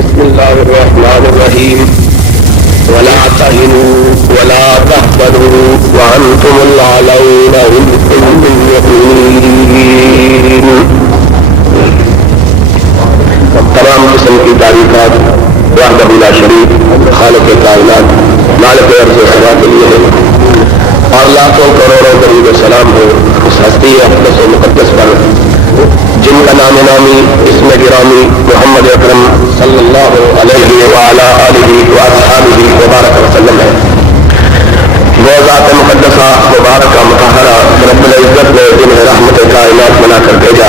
بسم الله الرحمن الرحيم ولا تهنوا ولا تحزنوا وأنتم الأعلون إن كنتم مؤمنين. تمام قسم کی تعریفات وحدہ لا شریک خالق کائنات مالک ارض و سما کے لیے ہے، اور لاکھوں کروڑوں درود و سلام ہو اس ہستی اقدس و مقدس پر جن کا نام نامی اسم گرامی محمد اکرم صلی اللہ علیہ وعلی آلہ واصحابہ وبارک وسلم ہے۔ وہ ذات مقدسہ مبارکہ مطہرہ رب العزت نے جنہیں رحمت کائنات بنا کر بھیجا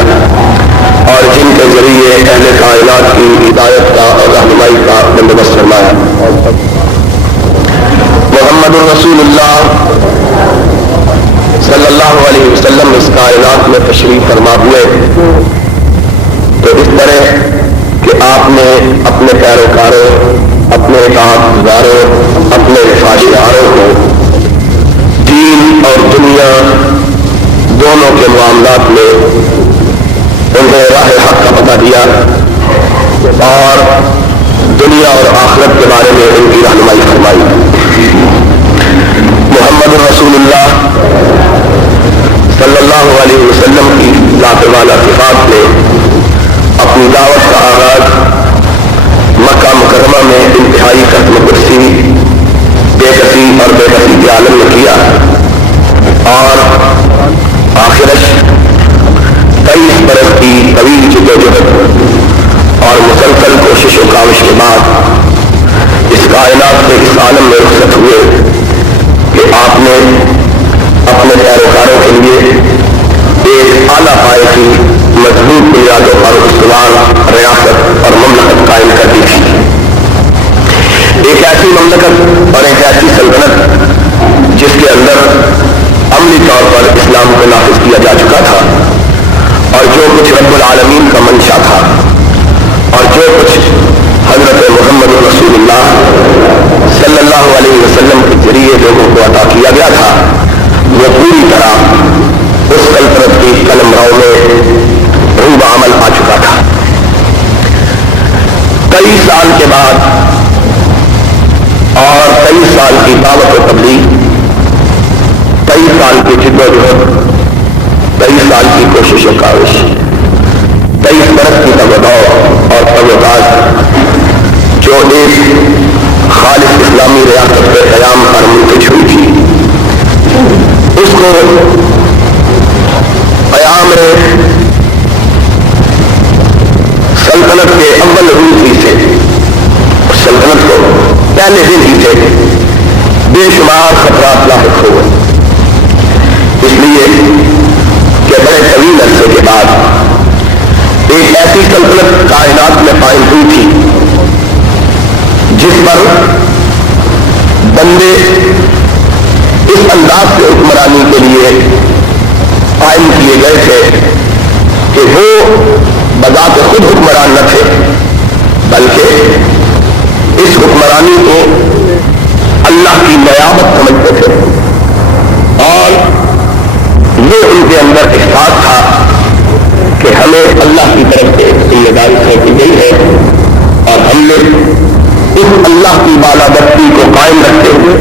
اور جن کے ذریعے اہل کائنات کی ہدایت کا اور رہنمائی کا بندوبست فرمایا۔ محمد رسول اللہ صلی اللہ علیہ وسلم اس کائنات میں تشریف فرما ہوئے تو اس طرح کہ آپ نے اپنے پیروکاروں، اپنے اطاعت گزاروں، اپنے خاشعاروں کو دین اور دنیا دونوں کے معاملات میں انہیں راہ حق کا پتہ دیا اور دنیا اور آخرت کے بارے میں ان کی رہنمائی فرمائی۔ محمد رسول اللہ صلی اللہ علیہ وسلم کی ذات والا صفات میں اپنی دعوت کا آغاز مکہ مکرمہ میں انتہائی ختم کرسی بے کسی اور بے کسی کے عالم میں کیا، اور آخرش 23 برس کی طویل جدوجہد اور مسلسل کوشش و کاوش کے بعد اس کائنات سے اس عالم میں رخصت ہوئے کہ آپ نے اپنے پیروکاروں کے لیے ایک اعلیٰ پائے کی مضبوط بنیادوں پر استوار ریاست اور مملکت قائم کر دی تھی۔ ایک ایسی مملکت اور ایک ایسی سلطنت جس کے اندر عملی طور پر اسلام کو نافذ کیا جا چکا تھا، اور جو کچھ رب العالمین کا منشا تھا اور جو کچھ حضرت محمد رسول اللہ صلی اللہ علیہ وسلم کے ذریعے لوگوں کو عطا کیا گیا تھا، وہ پوری طرح اس سلطنت کی قلمرو میں روح عمل آ چکا تھا۔ 23 سال کے بعد اور 23 سال کی دعوت و تبلیغ، 23 سال کی جدوجہد، 23 سال کی کوشش و کاوش، 23 برس کی تبدو اور تبداز جو ایک خالص اسلامی ریاست کے قیام پر منتج ہوئی تھی، اس کو قیام سلطنت کے اول روز ہی سے، سلطنت کو پہلے دن ہی سے بے شمار خطرات لاحق ہو گئے، اس لیے کہ بڑے طویل عرصے کے بعد ایک ایسی سلطنت کائنات میں قائم ہوئی تھی جس پر بندے اس انداز سے حکمرانی کے لیے قائم کیے گئے تھے کہ وہ بذات خود حکمران نہ تھے، بلکہ اس حکمرانی کو اللہ کی نیابت سمجھتے تھے، اور یہ ان کے اندر احساس تھا کہ ہمیں اللہ کی طرف سے ایک ذمہ داری سونپی گئی ہے، اور ہم نے اس اللہ کی بالادستی کو قائم رکھتے ہوئے،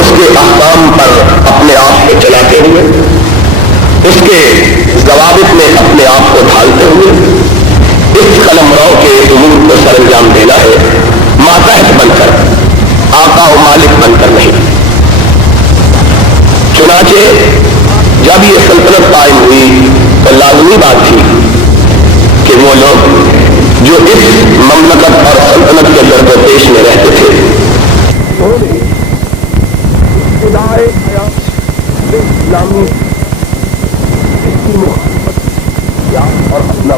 اس کے احکام پر اپنے آپ کو چلاتے ہوئے، اس کے ضوابط میں اپنے آپ کو ڈھالتے ہوئے اس قلمرو کے امور کو سر انجام دینا ہے، ماتحت بن کر، آقا و مالک بن کر نہیں۔ چنانچہ جب یہ سلطنت قائم ہوئی تو لازمی بات تھی کہ وہ لوگ جو اس مملکت اور سلطنت کے گرد و پیش میں رہتے تھے اسلامی اور اپنا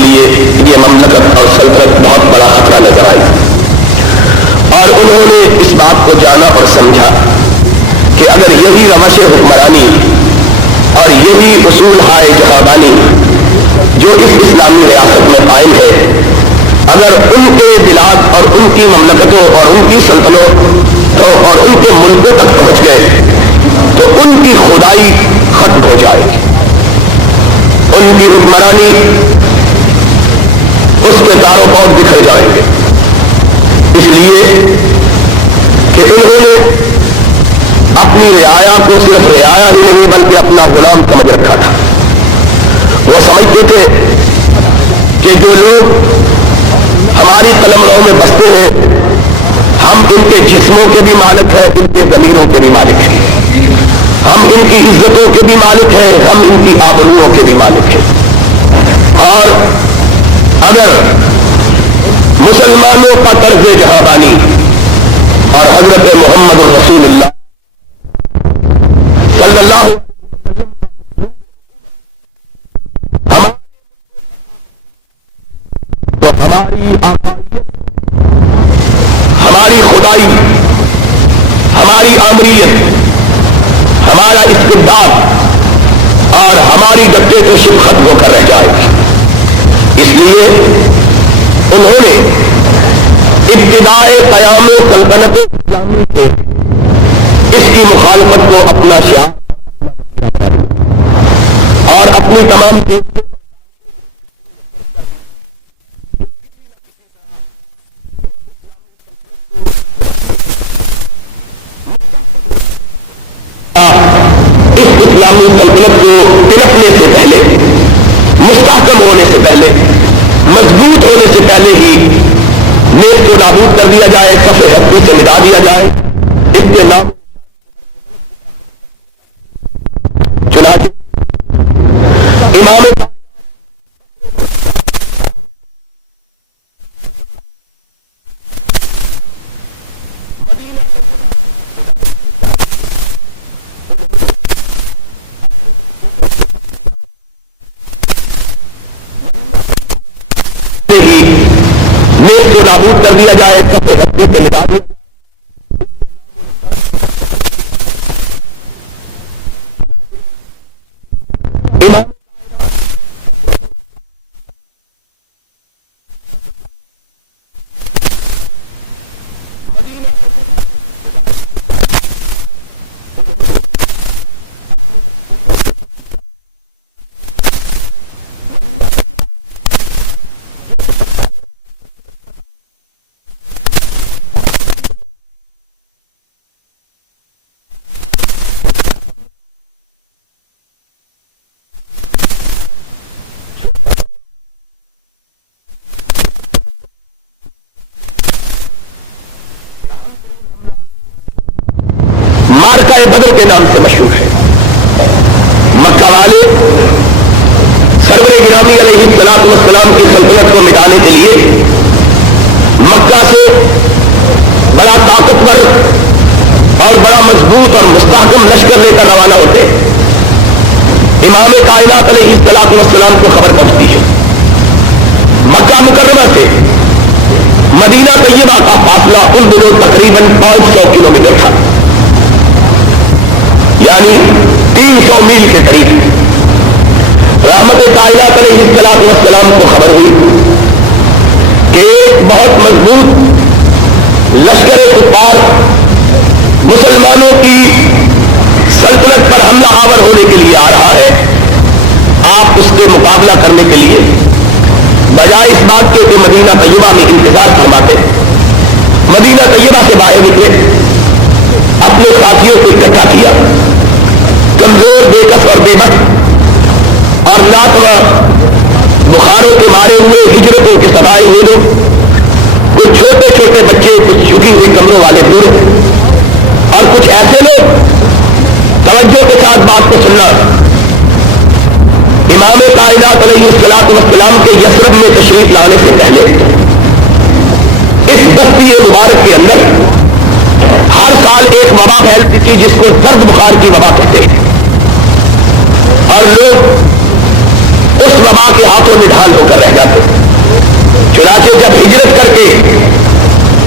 یہ مملکت اور سلطنت بہت بڑا خطرہ نظر آئی، اور انہوں نے اس بات کو جانا اور سمجھا کہ اگر یہی روش حکمرانی اور یہی اصول ہائے جہادانی جو اس اسلامی ریاست میں قائم ہے، اگر ان کے بلاد اور ان کی مملکتوں اور ان کی سلطنتوں اور ان کے ملکوں تک پہنچ گئے تو ان کی خدائی ختم ہو جائے گی، ان کی حکمرانی اس کے تاروں پود بکھر جائیں گے، اس لیے کہ انہوں نے اپنی رعایا کو صرف رعایا ہی نہیں بلکہ اپنا غلام سمجھ رکھا تھا۔ وہ سمجھتے تھے کہ جو لوگ ہماری قلمرو میں بستے ہیں ہم ان کے جسموں کے بھی مالک ہیں، ان کے ضمیروں کے بھی مالک ہیں، ہم ان کی عزتوں کے بھی مالک ہیں، ہم ان کی آبروؤں کے بھی مالک ہیں۔ اور اگر مسلمانوں کا طرز جہاں اور حضرت محمد رسول اللہ صلی اللہ علیہ وسلم تو ہماری آقائیت، ہماری خدائی، ہماری آمریت، ہمارا استبداد اور ہماری ڈکٹیٹرشپ ختم ہو کر رہ جائے گی۔ اس لیے انہوں نے ابتدائے قیام سلطنت اسلامی سے اس کی مخالفت کو اپنا شعار اور اپنی تمام اس اسلامی سلطنت کو پلٹنے سے پہلے، مستحکم ہونے سے پہلے، مضبوط ہونے سے پہلے ہی نیز کو نابود کر دیا جائے، صفحے ہستی سے مٹا دیا جائے۔ اس کے نام چنانچہ امام نیز کو نابود کر دیا جائے، صفحے ہستی سے مٹا دیا۔ مارکہ بدر کے نام سے مشہور ہے۔ مکہ والے سرور گرامی علیہ الصلوۃ والسلام کی سلطنت کو مٹانے کے لیے مکہ سے بڑا طاقتور اور بڑا مضبوط اور مستحکم لشکر لے کر روانہ ہوتے۔ امام کائنات علیہ الصلوۃ والسلام کو خبر پہنچتی ہے مکہ مکرمہ سے مدینہ طیبہ کا فاصلہ ان دنوں تقریباً 500 کلومیٹر تھا، یعنی 300 میل کے قریب۔ رحمت کائنات علیہ الصلوۃ والسلام کو خبر ہوئی کہ ایک بہت مضبوط لشکر کفار مسلمانوں کی سلطنت پر حملہ آور ہونے کے لیے آ رہا ہے۔ آپ اس کے مقابلہ کرنے کے لیے بجائے اس بات کے کہ مدینہ طیبہ میں انتظار فرماتے، مدینہ طیبہ سے باہر نکلے، اپنے ساتھیوں کو اکٹھا کیا، کمزور، بے کس اور بے بس اور ناتواں بخاروں کے مارے ہوئے ہجرتوں کے سدائے ہوئے لوگ، کچھ چھوٹے چھوٹے بچے، کچھ جھکی ہوئی کمروں والے بوڑھے اور کچھ ایسے لوگ، توجہ کے ساتھ بات کو سننا۔ امام کائنات علیہ الصلوۃ والسلام کے یثرب میں تشریف لانے سے پہلے اس بستی مبارک کے اندر ہر سال ایک وبا پھیلتی تھی جس کو زرد بخار کی وبا کہتے ہیں، اور لوگ اس وبا کے ہاتھوں میں ڈھال ہو کر رہ جاتے۔ چنانچہ جب ہجرت کر کے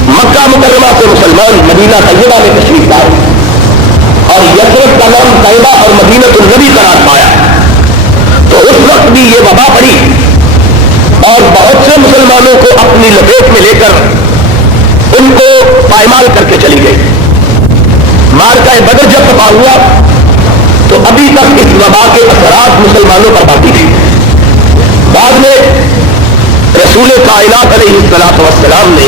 مکہ مکرمہ سے مسلمان مدینہ طیبہ میں تشریف لائے اور یثرب کا نام طیبہ اور مدینہ النبی قرار پایا، تو اس وقت بھی یہ وبا پڑی اور بہت سے مسلمانوں کو اپنی لپیٹ میں لے کر ان کو پائمال کر کے چلی گئی۔ مارکہ بدر جب تباہ ہوا تو ابھی تک اس وبا کے اثرات مسلمانوں پر باقی تھے۔ بعد میں رسول کائنات علیہ الصلوۃ والسلام نے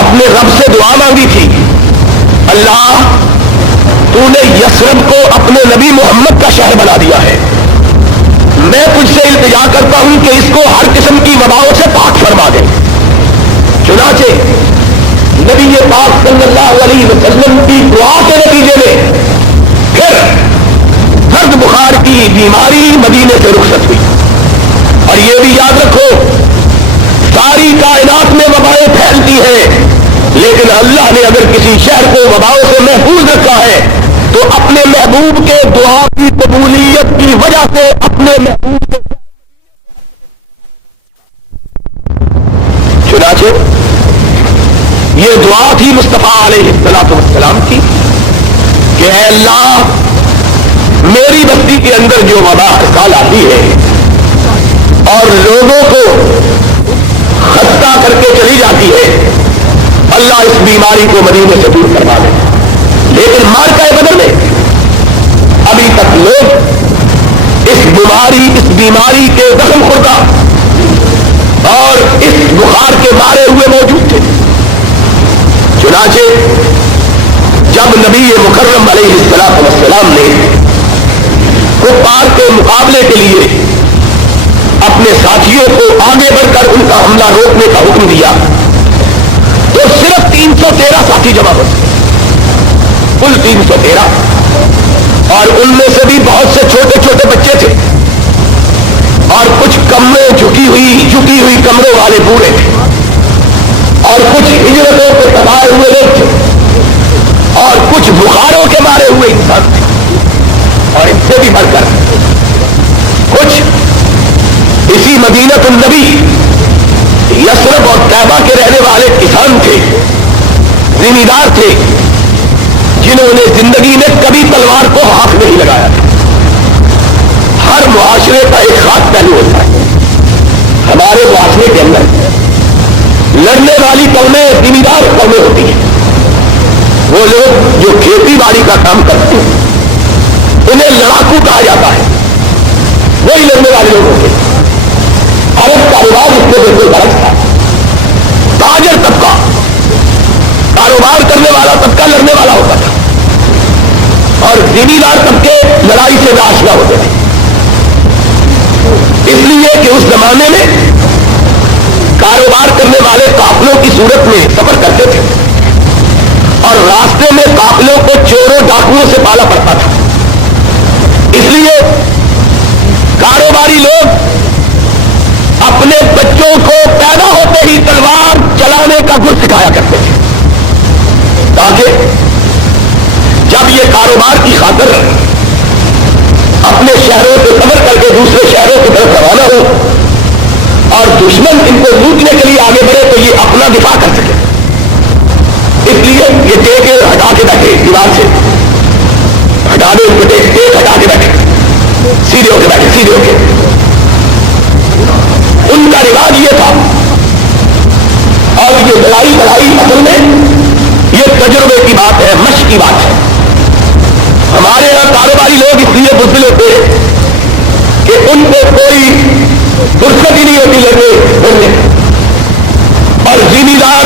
اپنے رب سے دعا مانگی تھی، اللہ تو نے یثرب کو اپنے نبی محمد کا شہر بنا دیا ہے، میں تجھ سے التجا کرتا ہوں کہ اس کو ہر قسم کی وباؤں سے پاک فرما دے۔ چنانچہ نبی پاک صلی اللہ علیہ وسلم کی دعا کے نتیجے میں پھر درد بخار کی بیماری مدینے سے رخصت ہوئی۔ اور یہ بھی یاد رکھو، ساری کائنات میں وبائیں پھیلتی ہیں، لیکن اللہ نے اگر کسی شہر کو وباؤں سے محفوظ رکھا ہے تو اپنے محبوب کے دعا کی قبولیت کی وجہ سے اپنے محبوب کے چنانچہ یہ دعا تھی مصطفیٰ علیہ الصلوۃ والسلام کی کہ اے اللہ میری بستی کے اندر جو وبا ہر سال آتی ہے اور لوگوں کو خستہ کر کے چلی جاتی ہے، اللہ اس بیماری کو مدینے سے دور کروا دے۔ لیکن مارکہ بدر میں ابھی تک لوگ اس بیماری کے زخم خوردہ اور اس بخار کے مارے ہوئے موجود تھے۔ چنانچہ جب نبی مکرم علیہ الصلوۃ والسلام نے کفار کے مقابلے کے لیے اپنے ساتھیوں کو آگے بڑھ کر ان کا حملہ روکنے کا حکم دیا تو صرف 313 ساتھی جمع ہو سکے، کل 313، اور ان میں سے بھی بہت سے چھوٹے چھوٹے بچے تھے اور کچھ کمروں جھکی ہوئی کمروں والے بوڑھے تھے اور کچھ ہجرتوں کے تباہ ہوئے لوگ تھے اور کچھ بخاروں کے مارے ہوئے انسان تھے، اور ان سے بھی بڑھ کر کچھ اسی مدینہ النبی یثرب اور طیبہ کے رہنے والے کسان تھے، زمیندار تھے، جنہوں نے زندگی میں کبھی تلوار کو ہاتھ نہیں لگایا تھا۔ ہر معاشرے کا ایک خاص پہلو ہوتا ہے، ہمارے معاشرے کے اندر لڑنے والی قومیں زمیندار قومیں ہوتی ہیں، وہ لوگ جو کھیتی باڑی کا کام کرتے ہیں انہیں لڑاکو کہا جاتا ہے، وہی لڑنے والے لوگ ہوتے ہیں۔ عرب کا رواج اس میں بالکل برعکس تھا، تاجر طبقہ، کاروبار کرنے والا طبقہ لڑنے والا ہوتا تھا اور زمیندار طبقے لڑائی سے ناشنا ہوتے تھے، اس لیے کہ اس زمانے میں کاروبار کرنے والے قافلوں کی صورت میں سفر کرتے تھے اور راستے میں قافلوں کو چوروں ڈاکوؤں سے پالا پڑتا تھا، اس لیے کاروباری لوگ اپنے بچوں کو پیدا ہوتے ہی تلوار چلانے کا گر سکھایا کرتے تھے تاکہ جب یہ کاروبار کی خاطر اپنے شہروں سے سفر کر کے دوسرے شہروں کی طرف روانہ ہو اور دشمن ان کو لوٹنے کے لیے آگے بڑھے تو یہ اپنا دفاع کر سکے، اس لیے یہ ٹیک ہٹا کے بیٹھے، دیوار سے ہٹا دے، ان کو ٹیک ہٹا کے بیٹھے، سیدھے ہو کے بیٹھے، سیدھے ہو کے، ان کا رواج یہ تھا۔ اور یہ لڑائی اصل میں یہ تجربے کی بات ہے، مشق کی بات ہے۔ ہمارے یہاں کاروباری لوگ اس لیے بزدل ہوتے ہیں کہ ان کو کوئی فرصت ہی نہیں ہوتی لڑنے، اور زمیندار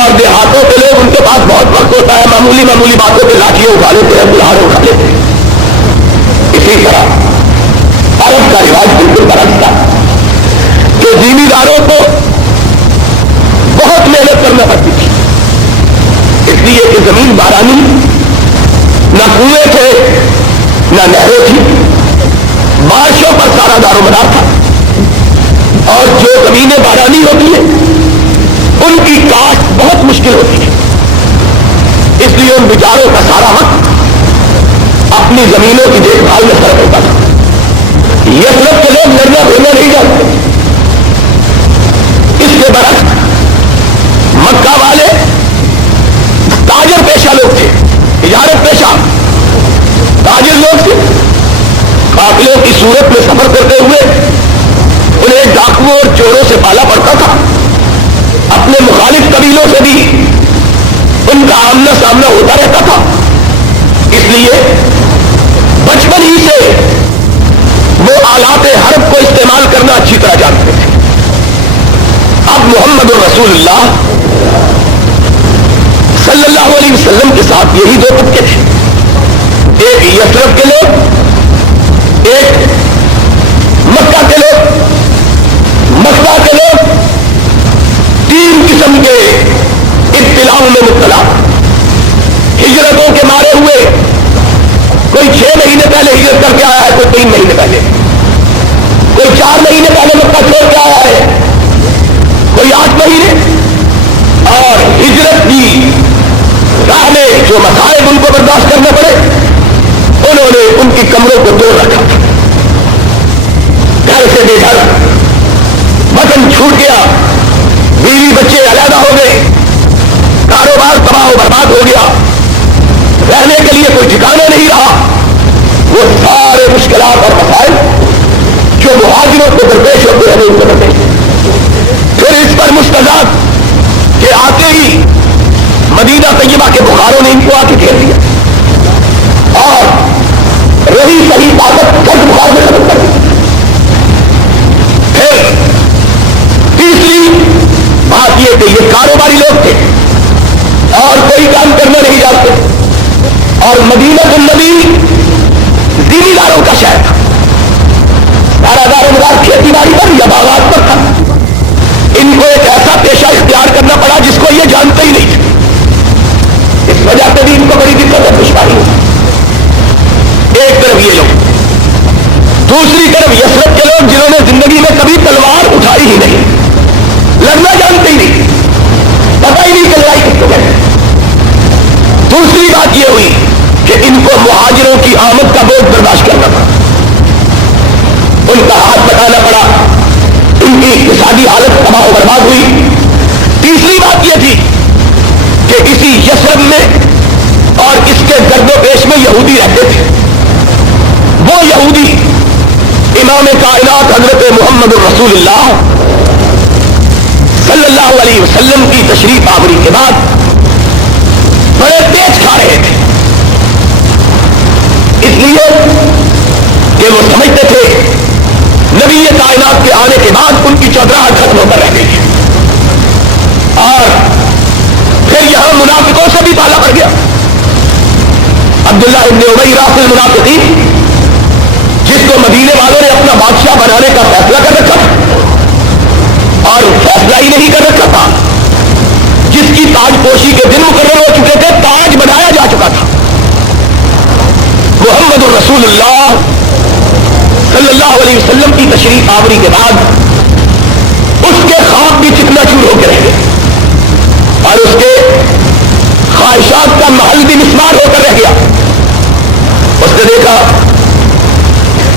اور دیہاتوں کے لوگ ان کے پاس بہت وقت ہوتا ہے، معمولی باتوں پہ لاٹھیاں اٹھا لیتے ہیں، کلہاڑ اٹھا لیتے ہیں۔ اسی طرح عرب کا رواج بالکل برعکس تھا کہ زمینداروں کو بہت محنت کرنا پڑتی تھی، اس لیے کہ زمین بارانی، نہ کنویں تھے نہ نہریں تھی، بارشوں پر سارا دار و مدار تھا، اور جو زمینیں بارانی ہوتی ہیں ان کی کاشت بہت مشکل ہوتی ہے، اس لیے ان بیچاروں کا سارا وقت اپنی زمینوں کی دیکھ بھال میں صرف ہوتا تھا۔ یثرب کے لوگ لڑنا بھیڑنا نہیں جانتے، اس کے برعکس مکہ والے تاجر پیشہ لوگ تھے، تجارت پیشہ تاجر لوگ تھے، قافلوں کی صورت میں سفر کرتے ہوئے انہیں ڈاکوؤں اور چوروں سے پالا پڑتا تھا، اپنے مخالف قبیلوں سے بھی ان کا آمنا سامنا ہوتا رہتا تھا، اس لیے بچپن ہی سے وہ آلات حرب کو استعمال کرنا اچھی طرح جانتے تھے۔ اب محمد رسول اللہ صلی اللہ علیہ وسلم کے ساتھ یہی دو طبقے تھے، ایک یثرب کے لوگ، ایک مکہ کے لوگ۔ مکہ کے لوگ تین قسم کے ابتلاؤں میں مبتلا، ہجرتوں کے مارے ہوئے، کوئی 6 مہینے پہلے ہجرت کر کے آیا ہے، کوئی 3 مہینے پہلے، کوئی 4 مہینے پہلے مکہ چھوڑ کے آیا ہے، کوئی 8 مہینے۔ اور ہجرت کی راہ میں جو مسائل ان کو برداشت کرنے پڑے، انہوں نے ان کی کمروں کو توڑ رکھا، گھر سے بے گھر، وطن چھوٹ گیا، بیوی بچے علیحدہ ہو گئے، کاروبار تباہ و برباد ہو گیا، رہنے کے لیے کوئی ٹھکانا نہیں رہا۔ وہ سارے مشکلات اور مسائل جو مہاجروں کو درپیش ہوتے ہیں ان کو درپیش، پھر اس پر مستضعف کہ آتے ہی مدینہ طیبہ کے بخاروں نے ان کو آ کے گھیر دیا اور رہی صحیح طاقت گرد بخار میں ختم کر دی۔ پھر تیسری بات یہ کہ یہ کاروباری لوگ تھے اور کوئی کام کرنا نہیں جانتے، اور مدینہ النبی زمینداروں کا شہر تھا، سارا دارومدار کھیتی باڑی پر یا باغات پر تھا۔ ان کو ایک ایسا پیشہ اختیار کرنا پڑا جس کو یہ جانتے ہی نہیں تھے، اس وجہ سے بھی ان کو بڑی دقت اور دشواری ہوئی۔ ایک طرف یہ لوگ، دوسری طرف یثرب کے لوگ جنہوں نے زندگی میں کبھی تلوار اٹھائی ہی نہیں، لڑنا جانتے ہی نہیں، پتہ ہی نہیں کہ لڑائی کس کو کہتے ہیں۔ دوسری بات یہ ہوئی کہ ان کو مہاجروں کی آمد کا بوجھ برداشت کرنا پڑا، ان کا ہاتھ بٹانا پڑا، ان کی اقتصادی حالت تباہ و برباد ہوئی۔ تیسری بات یہ تھی کہ اسی یثرب میں اور اس کے گرد و پیش میں یہودی رہتے تھے، وہ یہودی امام کائنات حضرت محمد رسول اللہ صلی اللہ علیہ وسلم کی تشریف آوری کے بعد بڑے تیز کھا رہے تھے، اس لیے کہ وہ سمجھتے تھے نبی کائنات کے آنے کے بعد ان کی چودراہٹ ختم ہو کر رہ گئی ہے، اور پھر یہاں منافقوں سے بھی پالا پڑ گیا۔ عبداللہ ابن ابی راس المنافقین، جس کو مدینے والوں نے اپنا بادشاہ بنانے کا فیصلہ کر رکھا تھا، اور فیصلہ ہی نہیں کر رکھا تھا، جس کی تاج پوشی کے دن مقرر ہو چکے تھے، تاج بنایا جا چکا تھا، محمد رسول اللہ صلی اللہ علیہ وسلم کی تشریف آوری کے بعد اس کے خواب بھی چکنا چور ہو کے رہ گئے، اور اس کے خواہشات کا محل بھی مسمار ہو کر رہ گیا۔ اس نے دیکھا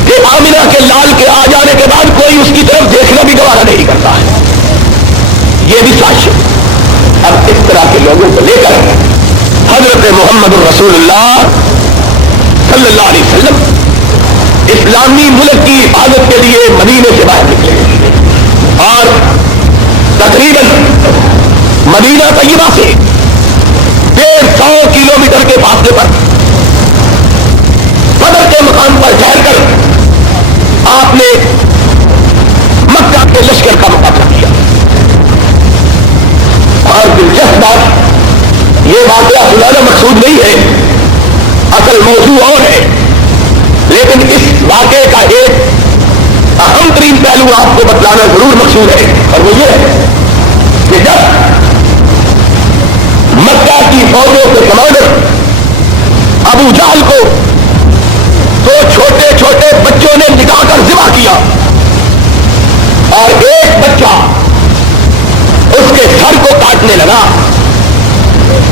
کہ آمنہ کے لال کے آ جانے کے بعد کوئی اس کی طرف دیکھنا بھی گوارا نہیں کرتا ہے، یہ بھی سازش۔ اب اس طرح کے لوگوں کو لے کر حضرت محمد رسول اللہ صلی اللہ علیہ وسلم اسلامی ملک کی حفاظت کے لیے مدینے سے باہر نکلے، اور تقریباً مدینہ طیبہ سے 150 کلومیٹر کے فاصلے پر بدر کے مقام پر ٹھہر کر آپ نے مکہ کے لشکر کا مقابلہ کیا۔ اور دلچسپ بات، یہ واقعہ سنانا مقصود نہیں ہے، اصل موضوع اور ہے، لیکن اس واقعے کا ایک اہم ترین پہلو آپ کو بتلانا ضرور مقصود ہے، اور وہ یہ ہے کہ جب مکہ کی فوجوں کے کمانڈر ابو جہل کو 2 چھوٹے چھوٹے بچوں نے نکال کر ذبح کیا، اور ایک بچہ اس کے سر کو کاٹنے لگا،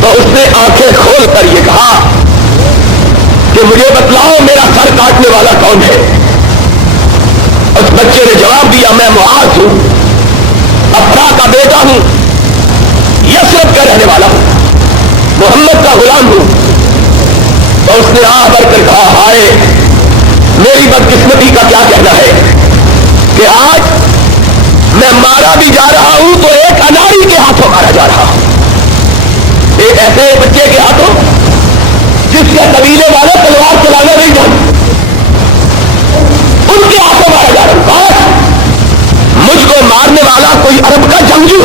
تو اس نے آنکھیں کھول کر یہ کہا کہ مجھے بتلاؤ میرا سر کاٹنے والا کون ہے؟ اس بچے نے جواب دیا، میں معاذ ہوں، افرا کا بیٹا ہوں، یثرب کا رہنے والا ہوں، محمد کا غلام ہوں۔ تو اس نے آ بڑھ کر کہا، ہائے میری بدقسمتی کا کیا کہنا ہے کہ آج میں مارا بھی جا رہا ہوں تو ایک اناری کے ہاتھوں مارا جا رہا ہوں، ایک ایسے بچے کے ہاتھوں جس کے قبیلے والے تلوار چلانا نہیں جانتے، ان کے ہاتھوں مارا جا رہا ہوں۔ کاش مجھ کو مارنے والا کوئی عرب کا جنگجو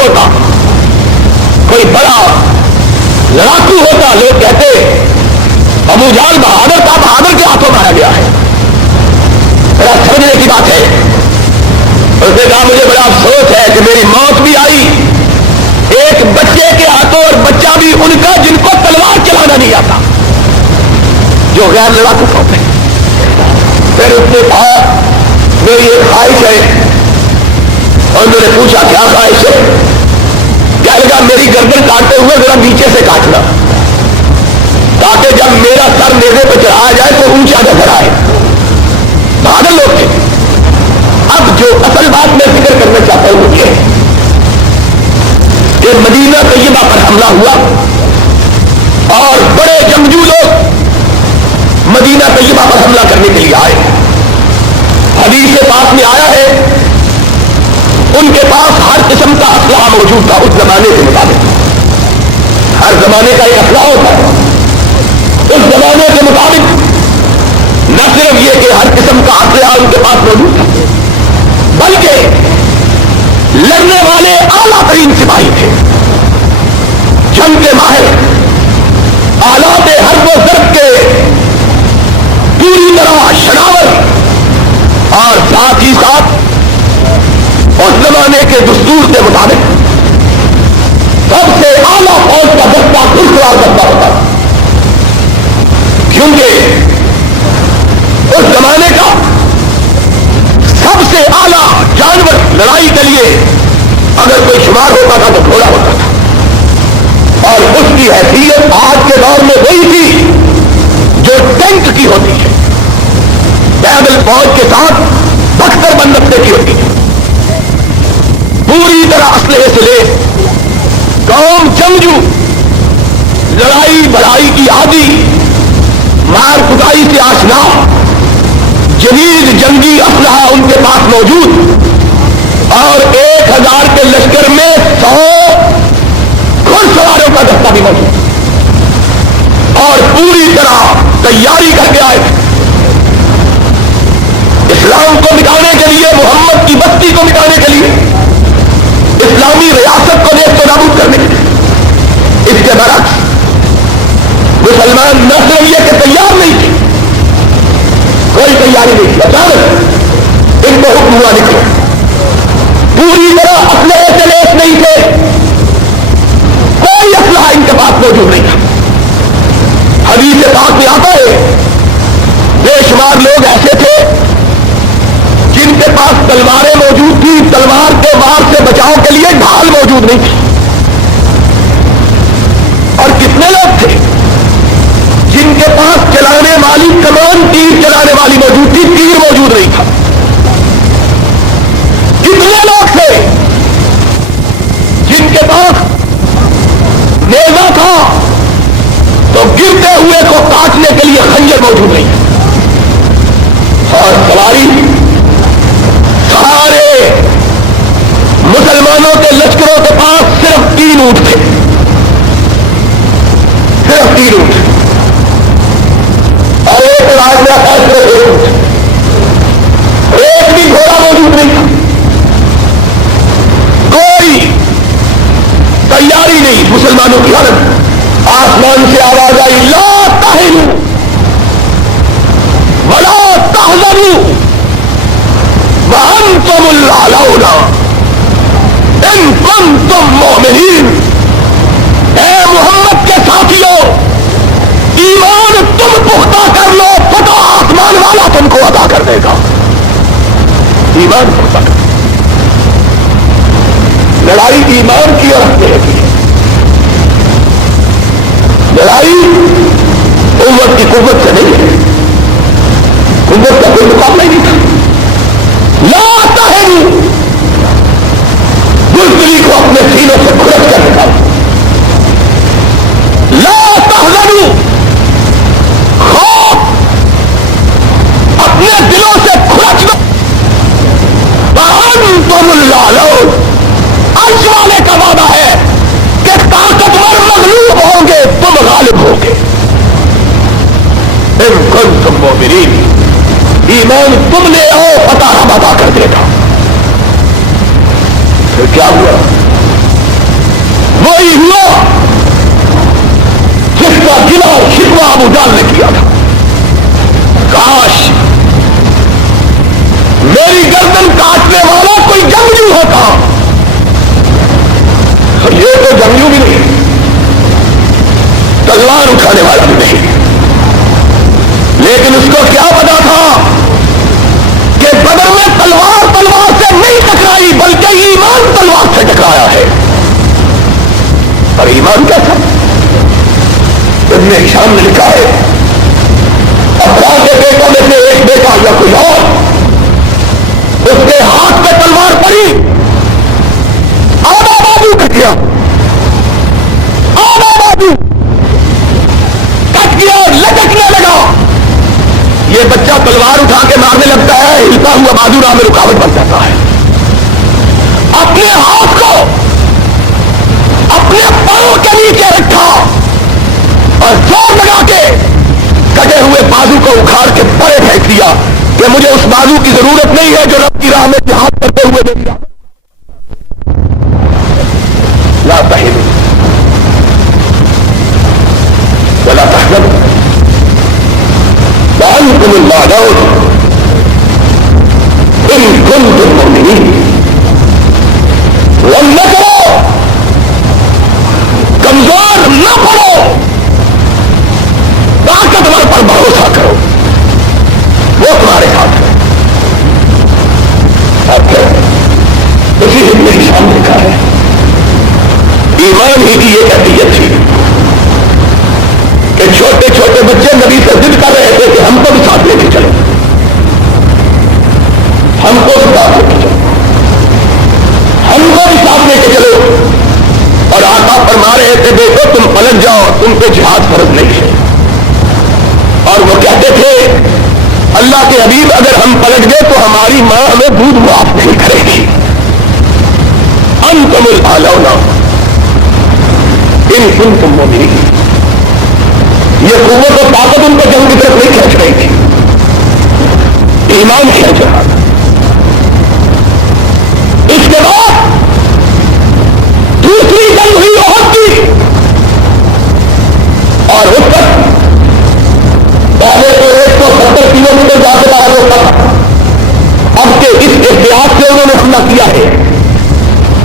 ابو جہل بہادر تھا، بہادر کے ہاتھوں مارا گیا ہے. بڑا سمجھنے کی بات ہے. اس نے کہا مجھے بڑا افسوس ہے کہ میری موت بھی آئی ایک بچے کے ہاتھوں، اور بچہ بھی ان کا جن کو تلوار چلانا نہیں آتا، جو غیر لڑاکو قوم ہے. پھر اس نے کہا میری ایک خواہش ہے. اور میں نے پوچھا کیا خواہش ہے؟ کہنے لگا میری گردن کاٹتے ہوئے ذرا نیچے سے کاٹنا، تاکہ جب میرا سر نیزے پہ چڑھایا جائے تو اونچا نظر آئے. بہادر لوگ تھے. اب جو اصل بات میں ذکر کرنا چاہتا ہوں وہ یہ ہے کہ مدینہ طیبہ پر حملہ ہوا اور بڑے جنگجو لوگ مدینہ طیبہ پر حملہ کرنے کے لیے آئے. حدیث پاک میں آیا ہے ان کے پاس ہر قسم کا اسلحہ موجود تھا. اس زمانے کے مطابق ہر زمانے کا ایک اسلحہ ہوتا ہے. اس زمانے کے مطابق نہ صرف یہ کہ ہر قسم کا اسلحہ ان کے پاس موجود تھا، بلکہ لڑنے والے اعلیٰ ترین سپاہی تھے، جنگ کے ماہر، آلات حرب و ضرب کے پوری طرح شناور، اور ساتھ ہی ساتھ اس زمانے کے دستور کے مطابق سب سے اعلیٰ فوج کا دستہ گھڑسوار دستہ ہوتا، کیونکہ اس زمانے کا سب سے اعلیٰ جانور لڑائی کے لیے اگر کوئی شمار ہوتا تھا تو گھوڑا ہوتا تھا. اور اس کی حیثیت آج کے دور میں وہی تھی جو ٹینک کی ہوتی ہے، پیدل فوج کے ساتھ بختر بند رکھنے کی ہوتی ہے. پوری طرح اسلحے سے لے قوم جنگجو، لڑائی بڑائی کی عادی، مار کٹائی سے آشنا، جدید جنگی اسلحہ ان کے پاس موجود، اور 1000 کے لشکر میں 100 گھڑ سواروں کا دستہ بھی موجود، اور پوری طرح تیاری کر کے آئے. اسلام کو مٹانے کے لیے، محمد کی بستی کو مٹانے کے لیے، اسلامی ریاست کو نیست و نابود کرنے کے لیے. اس کے برعکس مسلمان نہ صرف یہ کہ تیار نہیں تھے، کوئی تیاری نہیں تھی، اچانک ان کو حکم ہوا نکلے. پوری طرح اسلحے سے لیس نہیں تھے، کوئی اسلحہ ان کے پاس موجود نہیں تھا. حدیث پاک میں آتا ہے بے شمار لوگ ایسے تھے جن کے پاس تلواریں موجود تھی، تلوار کے وار سے بچاؤ کے لیے ڈھال موجود نہیں تھی. اور کتنے لوگ تھے جن کے پاس چلانے والی کمان، تیر چلانے والی موجود تھی، تیر موجود نہیں تھا. کتنے لوگ تھے جن کے پاس نیزہ تھا تو گرتے ہوئے کو کاٹنے کے لیے خنجر موجود نہیں تھا. اور سواری سارے مسلمانوں کے لشکروں کے پاس صرف 3 اونٹ تھے، صرف 3 اونٹ، اور ایک راج میں آتا ہے صرف 1 اونٹ، ایک بھی گھوڑا موجود نہیں تھا. کوئی تیاری نہیں. مسلمانوں کی حالت، آسمان سے آواز آئی لا تہنوا ولا تحزنوا وانتم الاعلون ان کنتم مؤمنین. اے محمد کے ساتھیوں، ایمان تم پختہ کر لو، فتح آسمان والا تم کو عطا کر دے گا. ایمان پختہ کر. لڑائی ایمان کی اور اپنے کی ہے. لڑائی قوت کی قوت سے نہیں ہے، قوت کا کوئی مقابلہ نہیں تھا. لا تہنوا، بزدلی کو اپنے سینوں سے کھرچ کر نکالو. لا تحزنوا، خوف اپنے دلوں سے کھرچ دو. وانتم الاعلون، عرش والے کا وعدہ ہے کہ طاقتور مغلوب ہوں گے، تم غالب ہو گے. ان کنتم مؤمنین، ایمان تم لے آؤ، فتح ہم عطا کر دے گا. پھر کیا ہوا؟ وہی ہوا جس کا گلا شکوہ دعا ابو جہل نے کیا تھا، کاش میری گردن کاٹنے والا کوئی جنگجو ہوتا. یہ تو جنگجو بھی نہیں، تلوار اٹھانے والا بھی نہیں، لیکن اس کو کیا پتا تھا کہ بدر میں تلوار سے نہیں ٹکرائی بلکہ ایمان تلوار سے ٹکرایا ہے. اور ایمان کیا تھا؟ ابن ہشام نے لکھا ہے افراد کے بیٹوں میں سے ایک بیٹا یا کوئی اور اس کے ہاتھ پہ تلوار پڑی، آدھا بازو کٹ گیا، آدھا بازو کٹ گیا، لٹکنے لگا. یہ بچہ تلوار اٹھا کے مارنے لگتا ہے، ہلتا ہوا بازو راہ میں رکاوٹ بن جاتا ہے. اپنے ہاتھ کو اپنے پاؤں کے نیچے رکھا اور زور لگا کے کٹے ہوئے بازو کو اکھاڑ کے پرے پھینک دیا کہ مجھے اس بازو کی ضرورت نہیں ہے جو رب کی راہ میں جہاد کرتے ہوئے دے دیا. لا تہنوا ولا تحزنوا وانتم الاعلون ان کنتم مؤمنین. نہ کرو، کمزور نہ پڑو، طاقتور پر بھروسہ کرو، وہ تمہارے ساتھ ہے. اور پھر اسی ابن ہشام نے کہا ہے ایمان ہی کی یہ کیفیت تھی کہ چھوٹے چھوٹے بچے نبی سے ضد کر رہے تھے کہ ہم کو بھی ساتھ لے کے چلو، ہم کو بھی ساتھ لے کے چلو، ہم کو بھی ساتھ لے کے چلو. اور آقا فرما رہے تھے دیکھو تم پلٹ جاؤ، تم پہ جہاد فرض نہیں ہے. اور وہ کہتے تھے اللہ کے حبیب اگر ہم پلٹ گئے تو ہماری ماں ہمیں دودھ معاف نہیں کرے گی. انتم الاعلون ان کنتم مؤمنین. یہ قوت و طاقت ان کو جنگ کی طرف نہیں کھینچ رہی تھی، ایمان کھینچ رہا تھا. اس کے بعد دوسری جنگ ہوئی احد کی، اور اس وقت پہلے تو 170 کلو میٹر جا کے باہر ہوتا تھا، اب کے اس احتیاط سے انہوں نے حملہ کیا ہے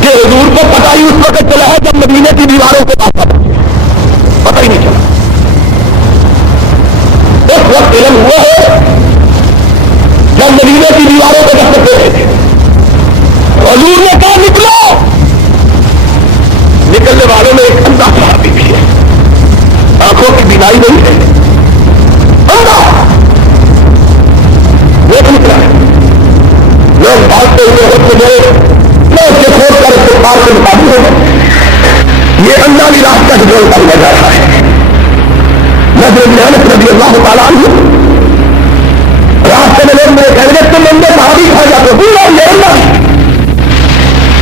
کہ حضور کو پتہ ہی اس وقت چلا ہے جب مدینے کی دیواروں کے پاس پتہ ہی نہیں چلا. اس وقت علم ہوا ہے جب مدینے کی دیواروں پہ دستک دے رہے تھے. حضور نے کہا نکلو. نکلنے والوں میں ایک اندھا صحابی بھی ہے، آنکھوں کی بینائی نہیں ہے، اندھا وہ نکلا ہے. لوگ بھاگتے ہوئے ہوتے گئے، میں اس کے کھود کر اس کو پار سے نکالی ہوں. یہ اندھا بھی راستہ سے جوڑ کر لے جاتا ہے. نظر انس رضی اللہ تعالیٰ عنہ راستے میں لوگ میرے کہہ رہے تم اندر صحابی کھا جاتے ہو، بولا یہ اندھا.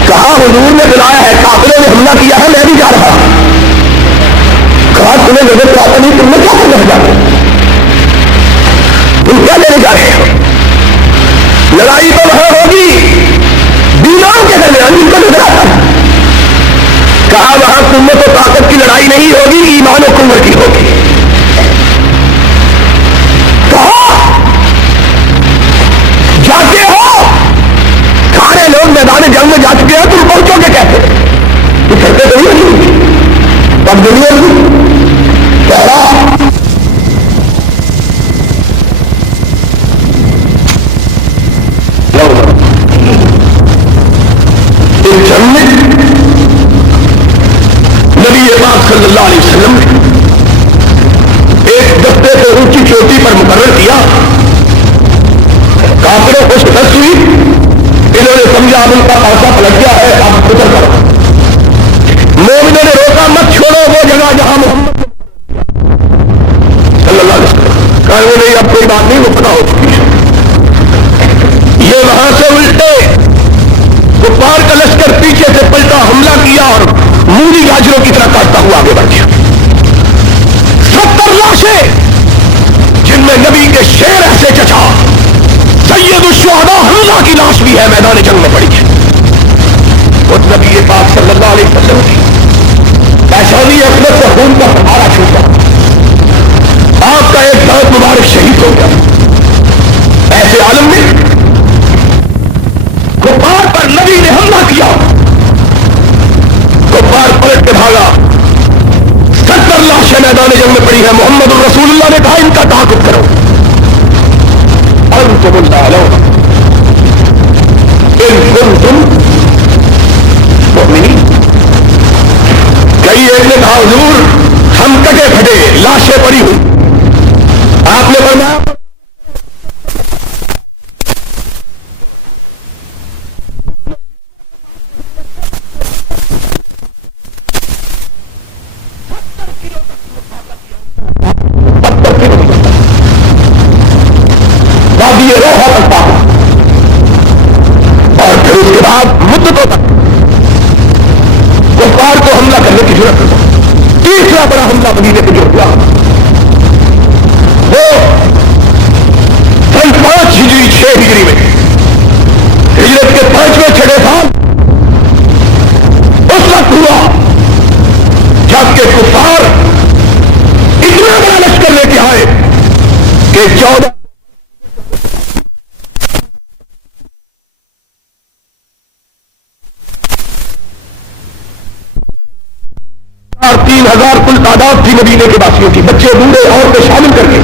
کہا حضور نے بلایا ہے، کافروں نے حملہ کیا ہے، میں بھی جا رہا. کہا تمہیں نظر آتا نہیں، تم نے کیا کرنے جاتے، تم کیا لینے جا رہے ہو؟ لڑائی تو وہاں ہوگی بیماروں کے درمیان، ان کو نظر آتا ہے. کہا وہاں قوت و طاقت کی لڑائی نہیں ہوگی، ایمان و قوت کی ہوگی. کہا جاتے ہو، سارے لوگ میدان جنگ میں جا چکے ہیں، تم پہنچو گے کیسے؟ تو چلتے تو نہیں تب دنیا کہہ رہا اس جنگ میں نبی پاک صلی اللہ علیہ وسلم نے ایک دستے سے اونچی چوٹی پر مقرر کیا. کافروں کو شکست ہوئی، انہوں نے سمجھا اب ان کا پاسا پلٹ گیا ہے، اب اتر کرو. مومنوں نے روکا مت چھوڑو وہ جگہ جہاں محمد صلی اللہ علیہ وسلم. کہا نہیں اب کوئی بات نہیں، وہ پتہ ہو چکی ہے. یہ وہاں سے الٹے کفار کا لشکر پیچھے سے پلٹا، حملہ کیا اور مولی گاجروں کی طرح کاٹتا ہوا آگے بڑھ گیا. 70 لاشیں جن میں نبی کے شیر ایسے چچا سید الشہداء حمزہ کی لاش بھی ہے میدان جنگ میں پڑی ہے. اور نبی پاک صلی اللہ علیہ وسلم کی پیشانی اخلاق سے خون کا پھوارا چھوٹا. آپ کا ایک دانت مبارک شہید ہو گیا. ایسے عالم میں کفار پر نبی نے حملہ کیا, کفار پلٹ کے بھاگا, 70 لاشیں میدان جنگ میں پڑی ہیں. محمد الرسول اللہ نے کہا ان کا تعاقب کرو. انتم الاعلون ان کنتم مؤمنین. کئی ایک نے کہا حضور ہم کٹے پھٹے لاشیں پڑی ہوئی. آپ نے فرمایا اور پھر اس کے بعد مدتوں تک کفار کو حملہ کرنے کی ضرورت نہیں. تیسرا بڑا حملہ مدینے پہ جو ہوا وہ 5 ہجری 6 ہجری میں ہجرت کے 5ویں 6 سال اس وقت ہوا جب کہ کفار اتنا بڑا لشکر لے کے آئے کہ 3,000 کل تعداد تھی مدینے کے باسیوں کی, بچے بوڑھے عورتیں شامل کر کے.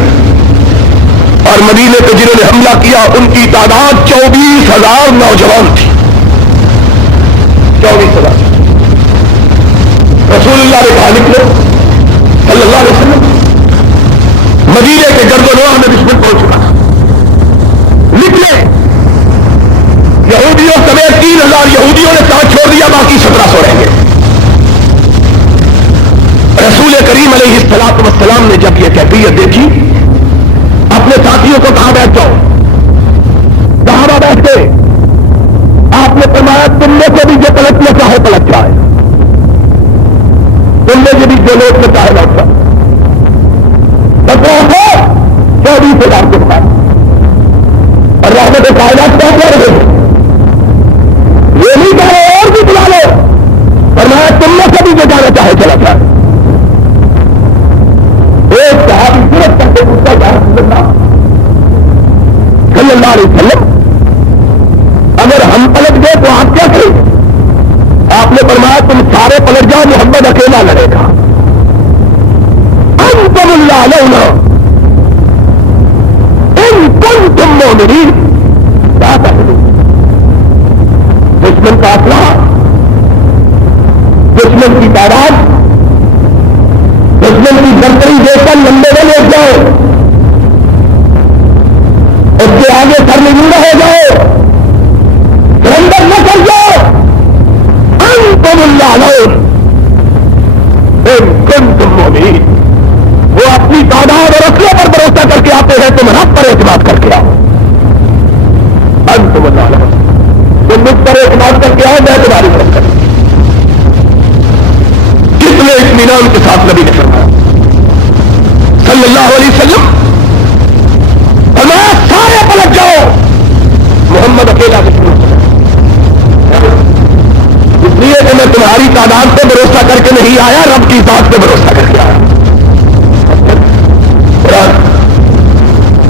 اور مدینے پہ جنہوں نے حملہ کیا ان کی تعداد 24,000 نوجوان تھی. 24,000. رسول اللہ نے کہا نکلو صلی اللہ علیہ وسلم. مدینے کے گرد و نواح میں دشمن پہنچ چکا تھا. نکلے یہودیوں سمیت 3,000 یہودیوں نے ساتھ چھوڑ دیا, باقی 1,700 رہ گئے. رسول کریم علیہ الصلوۃ والسلام نے جب یہ کیفیت دیکھی اپنے ساتھیوں کو کہا بیٹھ جاؤ. صحابہ بیٹھ گئے. آپ نے فرمایا تم میں سے بھی جو پلٹنا چاہے پلٹ جائے, تم میں سے بھی جو لوٹ میں چاہے لوٹ جائے. 24,000 کے بعد اور رحمت کائنات کیا کہہ رہے ہیں یہ نہیں کہہ رہے اور بھی بلا لو. فرمایا تم میں سے بھی جو جانا چاہے چلا جائے. ایک صحابی صرف کرتے پوچھتا یا رسول اللہ صلی اللہ علیہ وسلم اگر ہم پلٹ گئے تو آپ کیا کریں؟ آپ نے فرمایا تم سارے پلٹ جاؤ, محمد اکیلا لڑے گا. انتم الاعلون ان کنتم مؤمنین. کیا کہتے دشمن کا اسلحہ, دشمن کی تعداد, دشمن کی برتری دیکھ کر لمبے میں لے جاؤ, اس کے آگے سر نگوڑا ہو جاؤ, سرنڈر نہ کر جاؤ. انتم الاعلون ان کنتم مؤمنین. وہ اپنی تعداد اور اسلحے پر بھروسہ کر کے آتے ہیں, تم رب پر اعتماد کر کے آؤ. انتم الاعلون. تم مجھ پر اعتماد کر کے آؤ, میں تمہاری مدد کروں. کتنے اطمینان کے ساتھ نبی نے فرمایا صلی اللہ علیہ وسلم, فرمایا سارے پلٹ جاؤ, محمد اکیلا دشمن. اس لیے کہ میں تمہاری تعداد پہ بھروسہ کر کے نہیں آیا, رب کی ذات پہ بھروسہ کر کے آیا.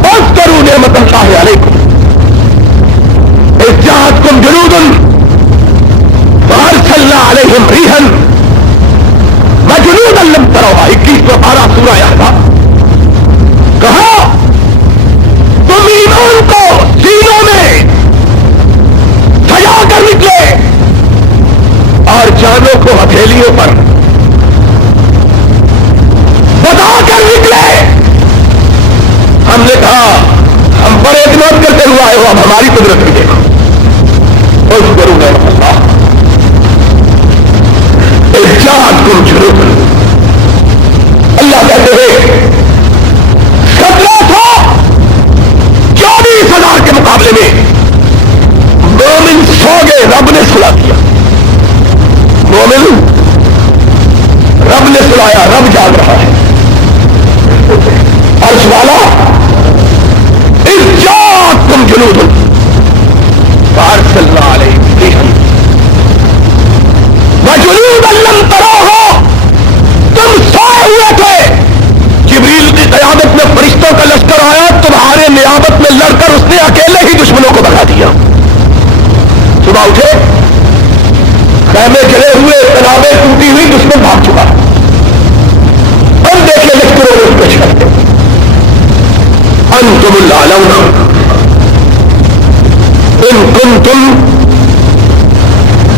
اذکروا نعمت اللہ علیکم اذ جاءتکم جنود فارسلنا علیہم ریحا وجنودا لم تروها. 21 پارہ سورہ احزاب. کہا تم ایمان کو سینوں میں سجا کر نکلے اور جانوں کو ہتھیلیوں پر بتا کر نکلے. ہم نے کہا ہم پر اعتماد کرتے ہوئے آئے ہو, اب ہماری قدرت بھی دیکھو. اذکروا نعمت اللہ اذ جاءتکم جنود. اللہ کہتے ہیں 17,000 کے مقابلے میں مومن سو گئے, رب نے سلا دیا. مومن رب نے سلایا, رب جاگ رہا ہے. عرش والا اذ جاءتکم جنود فارسلنا علیہم ریحا وجنودا لم تروها. تم سوئے ہوئے تھے, جبریل کی قیادت میں صبح اٹھے خیمے جلے ہوئے تنابیں ٹوٹی ہوئی دشمن بھاگ چکا ہم دیکھے لشکروں میں پیش کرتے انتم الاعلون ان کنتم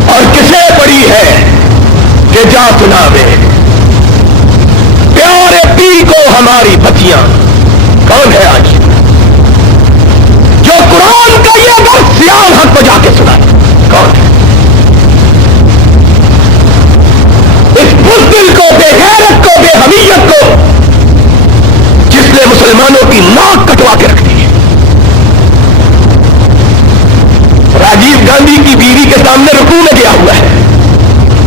اور کسے پڑی ہے کہ جا سناوے پیارے پیر کو ہماری بتیاں کون ہے آج جو قرآن کا یہ درس سیال حق کو جا کے سنائے کون ہے اس بزدل کو بے غیرت کو بے حمیت کو جس نے مسلمانوں کی ناک کٹوا کے رکھ دی ہے راجیو گاندھی کی بیوی کے سامنے رکوع میں گیا ہوا ہے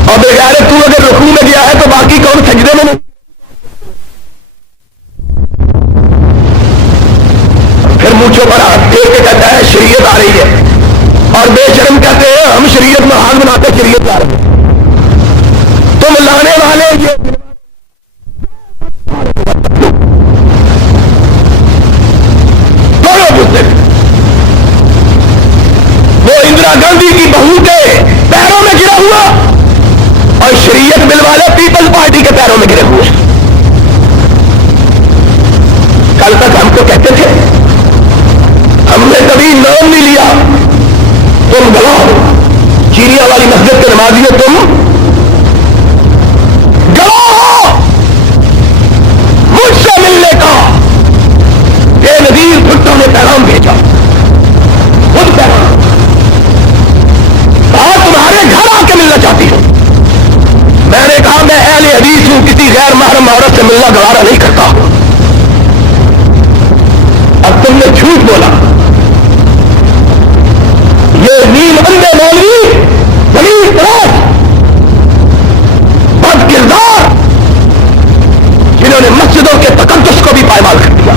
اور بے غیرت تو اگر رکوع میں گیا ہے تو باقی کون سجدے میں نہیں پھر مونچھوں پر ہاتھ دے کے کہتا ہے شریعت آ رہی ہے اور بے شرم کہتے ہیں ہم شریعت میں ہاتھ بناتے شریعت لا رہے ہیں تم لانے والے یہ دونوں مسلم وہ اندرا گاندھی کی بہو کے پیروں میں گرا ہوا اور شریعت بل والے پیپل پارٹی کے پیروں میں گرے ہوئے کل تک ہم کو کہتے تھے ہم نے کبھی نام نہیں لیا تم گواہ ہو چیریا والی مسجد کے نمازیوں تم گواہ ہو مجھ سے ملنے کا بے نظیر بھٹو نے پیغام بھیجا خود پیغام کہا تمہارے گھر آ کے ملنا چاہتی ہوں میں نے کہا میں اہل حدیث ہوں کسی غیر محرم عورت سے ملنا گوارا نہیں کرتا ہوں اب تم نے جھوٹ بولا یہ نیم اندھے مولوی زمین تراش بد کردار جنہوں نے مسجدوں کے تقدس کو بھی پائمال کر دیا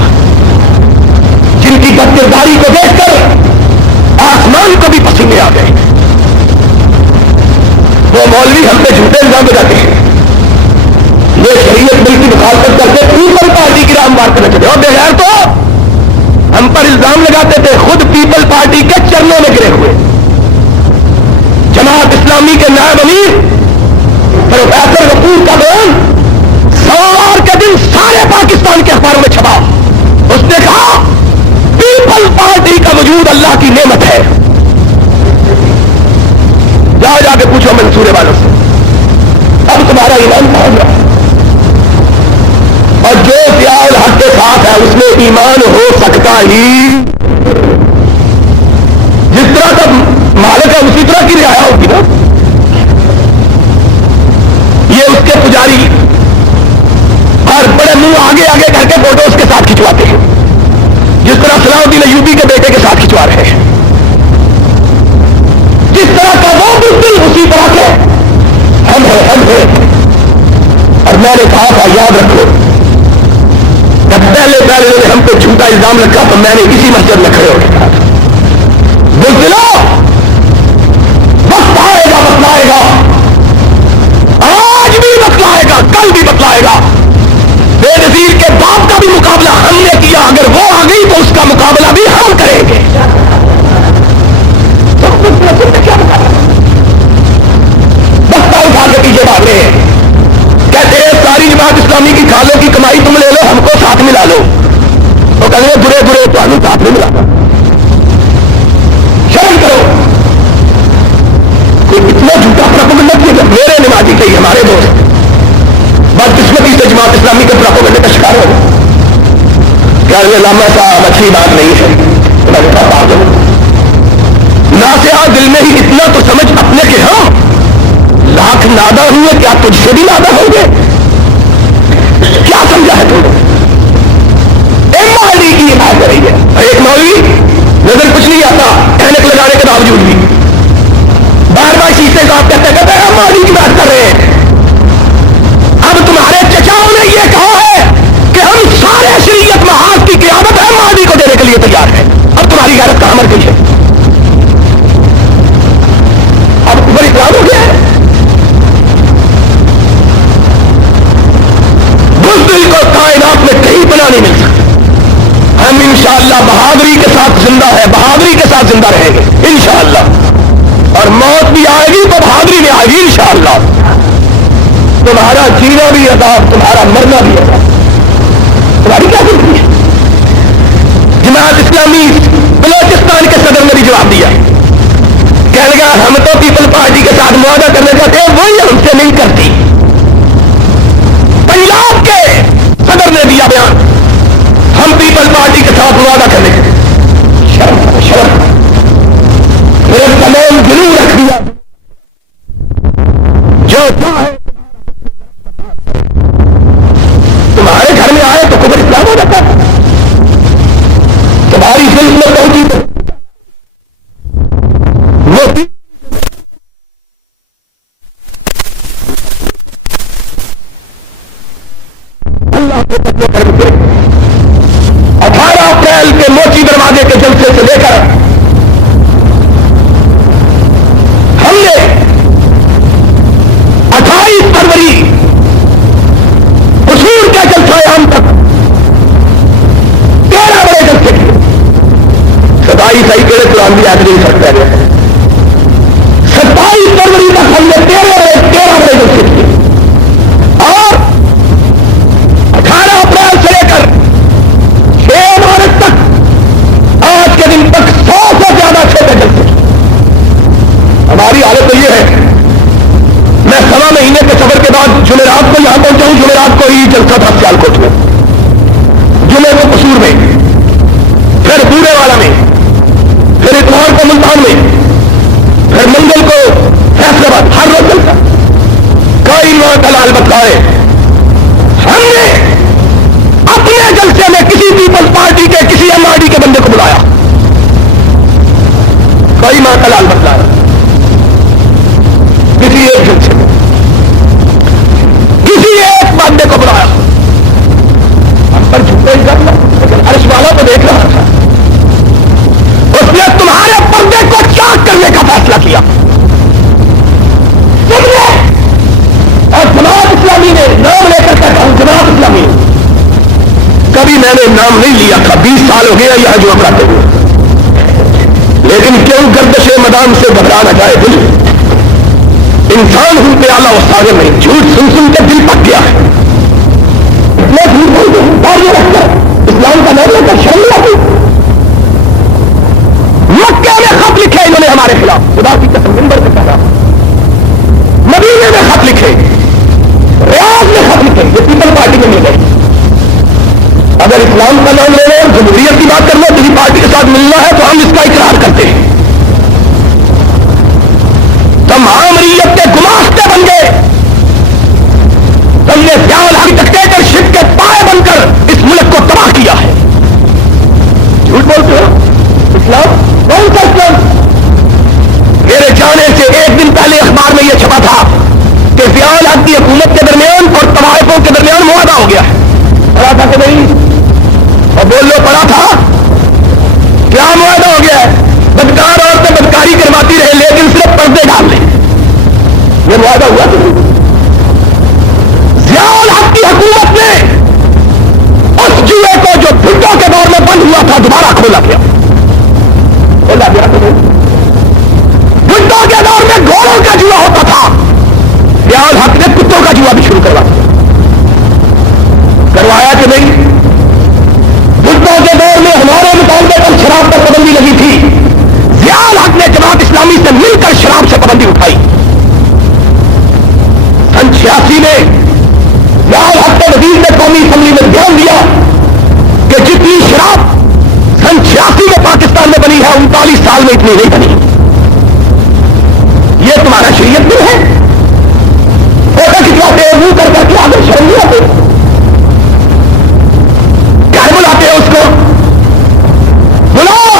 جن کی بد کرداری کو دیکھ کر آسمان کو بھی پسینے آ گئے وہ مولوی ہم پہ جھوٹے الزام لگاتے ہیں یہ شریعت بل کی مخالفت کر کے پیپل پارٹی کی راہ مار کرنا چاہتے اور بغیر تو ہم پر الزام لگاتے تھے خود پیپل پارٹی کے چرنوں میں گرے ہوئے جماعت اسلامی کے نائب امیر پروفیسر غفور کا بیان سوموار کے دن سارے پاکستان کے اخباروں میں چھپا اس نے کہا پیپل پارٹی کا وجود اللہ کی نعمت ہے جا کے پوچھو منصورے والوں سے اب تمہارا ایمان کہاں گیا اور جو پیار حق کے ساتھ ہے اس میں ایمان ہو سکتا ہی جس طرح کا مالک ہے اسی طرح کی رعایا ہوگی نا یہ اس کے پجاری اور بڑے منہ آگے آگے کر کے فوٹو اس کے ساتھ کھنچواتے ہیں جس طرح صلاح الدین ایوبی کے بیٹے کے ساتھ کھنچوا رہے ہیں جس طرح کا وہ بزدل اسی طرح کے ہم ہیں اور میں نے کہا تھا یاد رکھو جب پہلے ہم پہ جھوٹا الزام لگا تو میں نے اسی مسجد میں کھڑے ہو کے کہا تھا بزدلو وقت آئے گا بتلائے گا آج بھی بتلائے گا کل بھی بتلائے گا بے نظیر کے باپ کا بھی مقابلہ ہم نے کیا اگر وہ آ گئی تو اس کا مقابلہ بھی ہم کریں گے کیا بستہ اٹھا کے پیچھے بھاگ رہے ہیں کہتے ہیں ساری جماعت اسلامی کی کھالوں کی کمائی تم لے لو ہم کو ساتھ ملا لو وہ کہتے ہیں برے برے تو ہمیں ساتھ نہیں ملانا شرم کرو کوئی اتنا جھوٹا پراپوگنڈا کیا میرے نمازی کئی ہمارے دوست بدقسمتی سے جماعت اسلامی کے پراپوگنڈے کا شکار ہو کیا علامہ صاحب اچھی بات نہیں ہے ناسیہ دل میں ہی اتنا تو سمجھ اپنے کے ہم لاکھ نادہ ہوئے کیا تجھ سے بھی نادہ ہوں گے کیا سمجھا ہے تم ایم آئی ڈی کی حمایت کر رہی ہے ایک مولوی نظر کچھ نہیں آتا اینک لگانے کے باوجود بھی بار بار شیشے کو آپ کہتے کہتے ایم آئی ڈی کی بات کر رہے ہیں اب تمہارے چچاؤں نے یہ کہا ہے کہ ہم سارے شریعت محاذ کی قیادت ایم آئی ڈی کو دینے کے لیے تیار ہیں اب تمہاری غیرت کہاں مر گئی ہے اب بڑی اقرار ہو گیا ہے بزدل کو کائنات میں کہیں بنا نہیں مل سکتا ہم انشاءاللہ بہادری کے ساتھ زندہ ہے بہادری کے ساتھ زندہ رہیں گے انشاءاللہ اور اور موت بھی آئے گی تو بہادری میں آئے گی انشاءاللہ. تمہارا جینا بھی عذاب, تمہارا مرنا بھی عذاب. تمہاری کیا زندگی ہے؟ جماعت اسلامی بلوچستان کے صدر نے بھی جواب دیا, کہنے لگا ہم تو پیپل پارٹی کے ساتھ معاہدہ کرنا چاہتے ہیں, وہی ہم سے نہیں کرتی. پنجاب کے صدر نے دیا بیان, ہم پیپل پارٹی کے ساتھ معاہدہ کرنے کے. شرم شرم, میرے تمام ضرور رکھ دیا جو چاہے تمہارے گھر میں آئے تو کفر اسلام ہو جاتا ہے. تمہاری ذلت میں پہنچی تو وہ اللہ کے بدلے کرم سے 18 اپریل کے موچی دروازے کے جلسے سے لے کر ہم نے 28 فروری حضور کا جلسہ عام تک 13 بڑے جلسے کیے. 27 کے قرآن بھی آج نہیں سکتا ہے. 27 فروری تک ہم نے 13 بڑے جلسے کیے اور 18 اپریل سے لے کر 6 مارچ تک آج کے دن تک 100 سے زیادہ چھوٹے جلسے کیے. ہماری حالت تو یہ ہے, میں 1.5 مہینے کے سفر کے بعد جمعرات کو یہاں پہنچا ہوں. جمعرات کو ہی جلسہ تھا سیالکوٹ میں, جمعے کو قصور میں, پھر بورے والا میں, پھر اتوار کو ملتان میں, پھر منگل کو فیصلہ آباد. ہر روز جلسہ, کوئی وہاں کا لال بتائے. ہم نے اپنے جلسے میں کسی پیپلز پارٹی کے کسی ایم آر ڈی کے بندے کو بلایا, کوئی ماں کا لال بتایا. کسی ایک جلسے میں کسی ایک بندے کو بلایا, ہم پر جھکے ہی کرنا, لیکن عرش والا کو دیکھ رہا تھا. اس نے تمہارے پردے کو چاک کرنے کا فیصلہ کیا. سن لے, اور جماعت اسلامی نے نام لے کر کہتا ہوں, جماعت اسلامی کبھی میں نے نام نہیں لیا تھا, 20 سال ہو گیا یہاں جو کرتے ہوئے, لیکن کیوں گردش مدام سے گھبرا نہ جائے دل. انسان ہوں پہ اعلیٰ استاد نہیں, جھوٹ سن سن کے دل پک گیا ہے. میں جھوٹ بولتے ہوں باہر رکھ کر اسلام کا نام لے کر شرم نہیں آتی. مکے میں خط لکھے انہوں نے ہمارے خلاف, خدا کی قسم منبر سے کہا. مدینے میں خط لکھے, ریاض میں خط لکھے, یہ پیپل پارٹی میں مل گئے. اگر اسلام کا نام لے رہے ہیں, جمہوریت کی بات کرنا, کسی پارٹی کے ساتھ ملنا ہے تو ہم اس کا اقرار کرتے ہیں. تم عامریت کے گماشتے بن گئے, تم نے ضیاء ڈکٹیٹرشپ کے پائے بن کر اس ملک کو تباہ کیا ہے. جھوٹ بولتے ہو. اسلام کون سا اسلام؟ میرے جانے سے ایک دن پہلے اخبار میں یہ چھپا تھا کہ ضیاء الحق کی حکومت کے درمیان اور طوائفوں کے درمیان معاہدہ ہو گیا ہے. پڑھا تھا کہ نہیں؟ اور بول لو پڑھا تھا. کیا معاہدہ ہو گیا ہے؟ بدکار عورتیں بدکاری کرواتی رہے لیکن صرف پردے ڈال لیں, یہ معاہدہ ہوا کہ نہیں؟ ضیاء الحق کی حکومت نے اس جوئے کو جو بھٹو کے دور میں بند ہوا تھا دوبارہ کھولا گیا. کھولا گیا کہ نہیں؟ بھٹو کے دور میں گھوڑوں کا جوا ہوتا تھا, ضیاء الحق نے کتوں کا جوا بھی شروع کروایا کہ نہیں؟ بھٹو کے دور میں ہمارے مطالبے پر شراب پر پابندی لگی تھی, ضیاء الحق نے جماعت اسلامی سے مل کر شراب سے پابندی اٹھائی. سن 86 میں ضیاء الحق کے وزیر نے قومی اسمبلی میں بیان دیا کہ جتنی شراب سن 86 میں پاکستان میں بنی ہے 39 سال میں اتنی نہیں بنی. یہ تمہارا شریعت نہیں ہے. فوٹو کھنچواتے ہیں منہ کر کے آگے شرم نہیں آتے. گھر بلاتے ہیں اس کو, بلاؤ.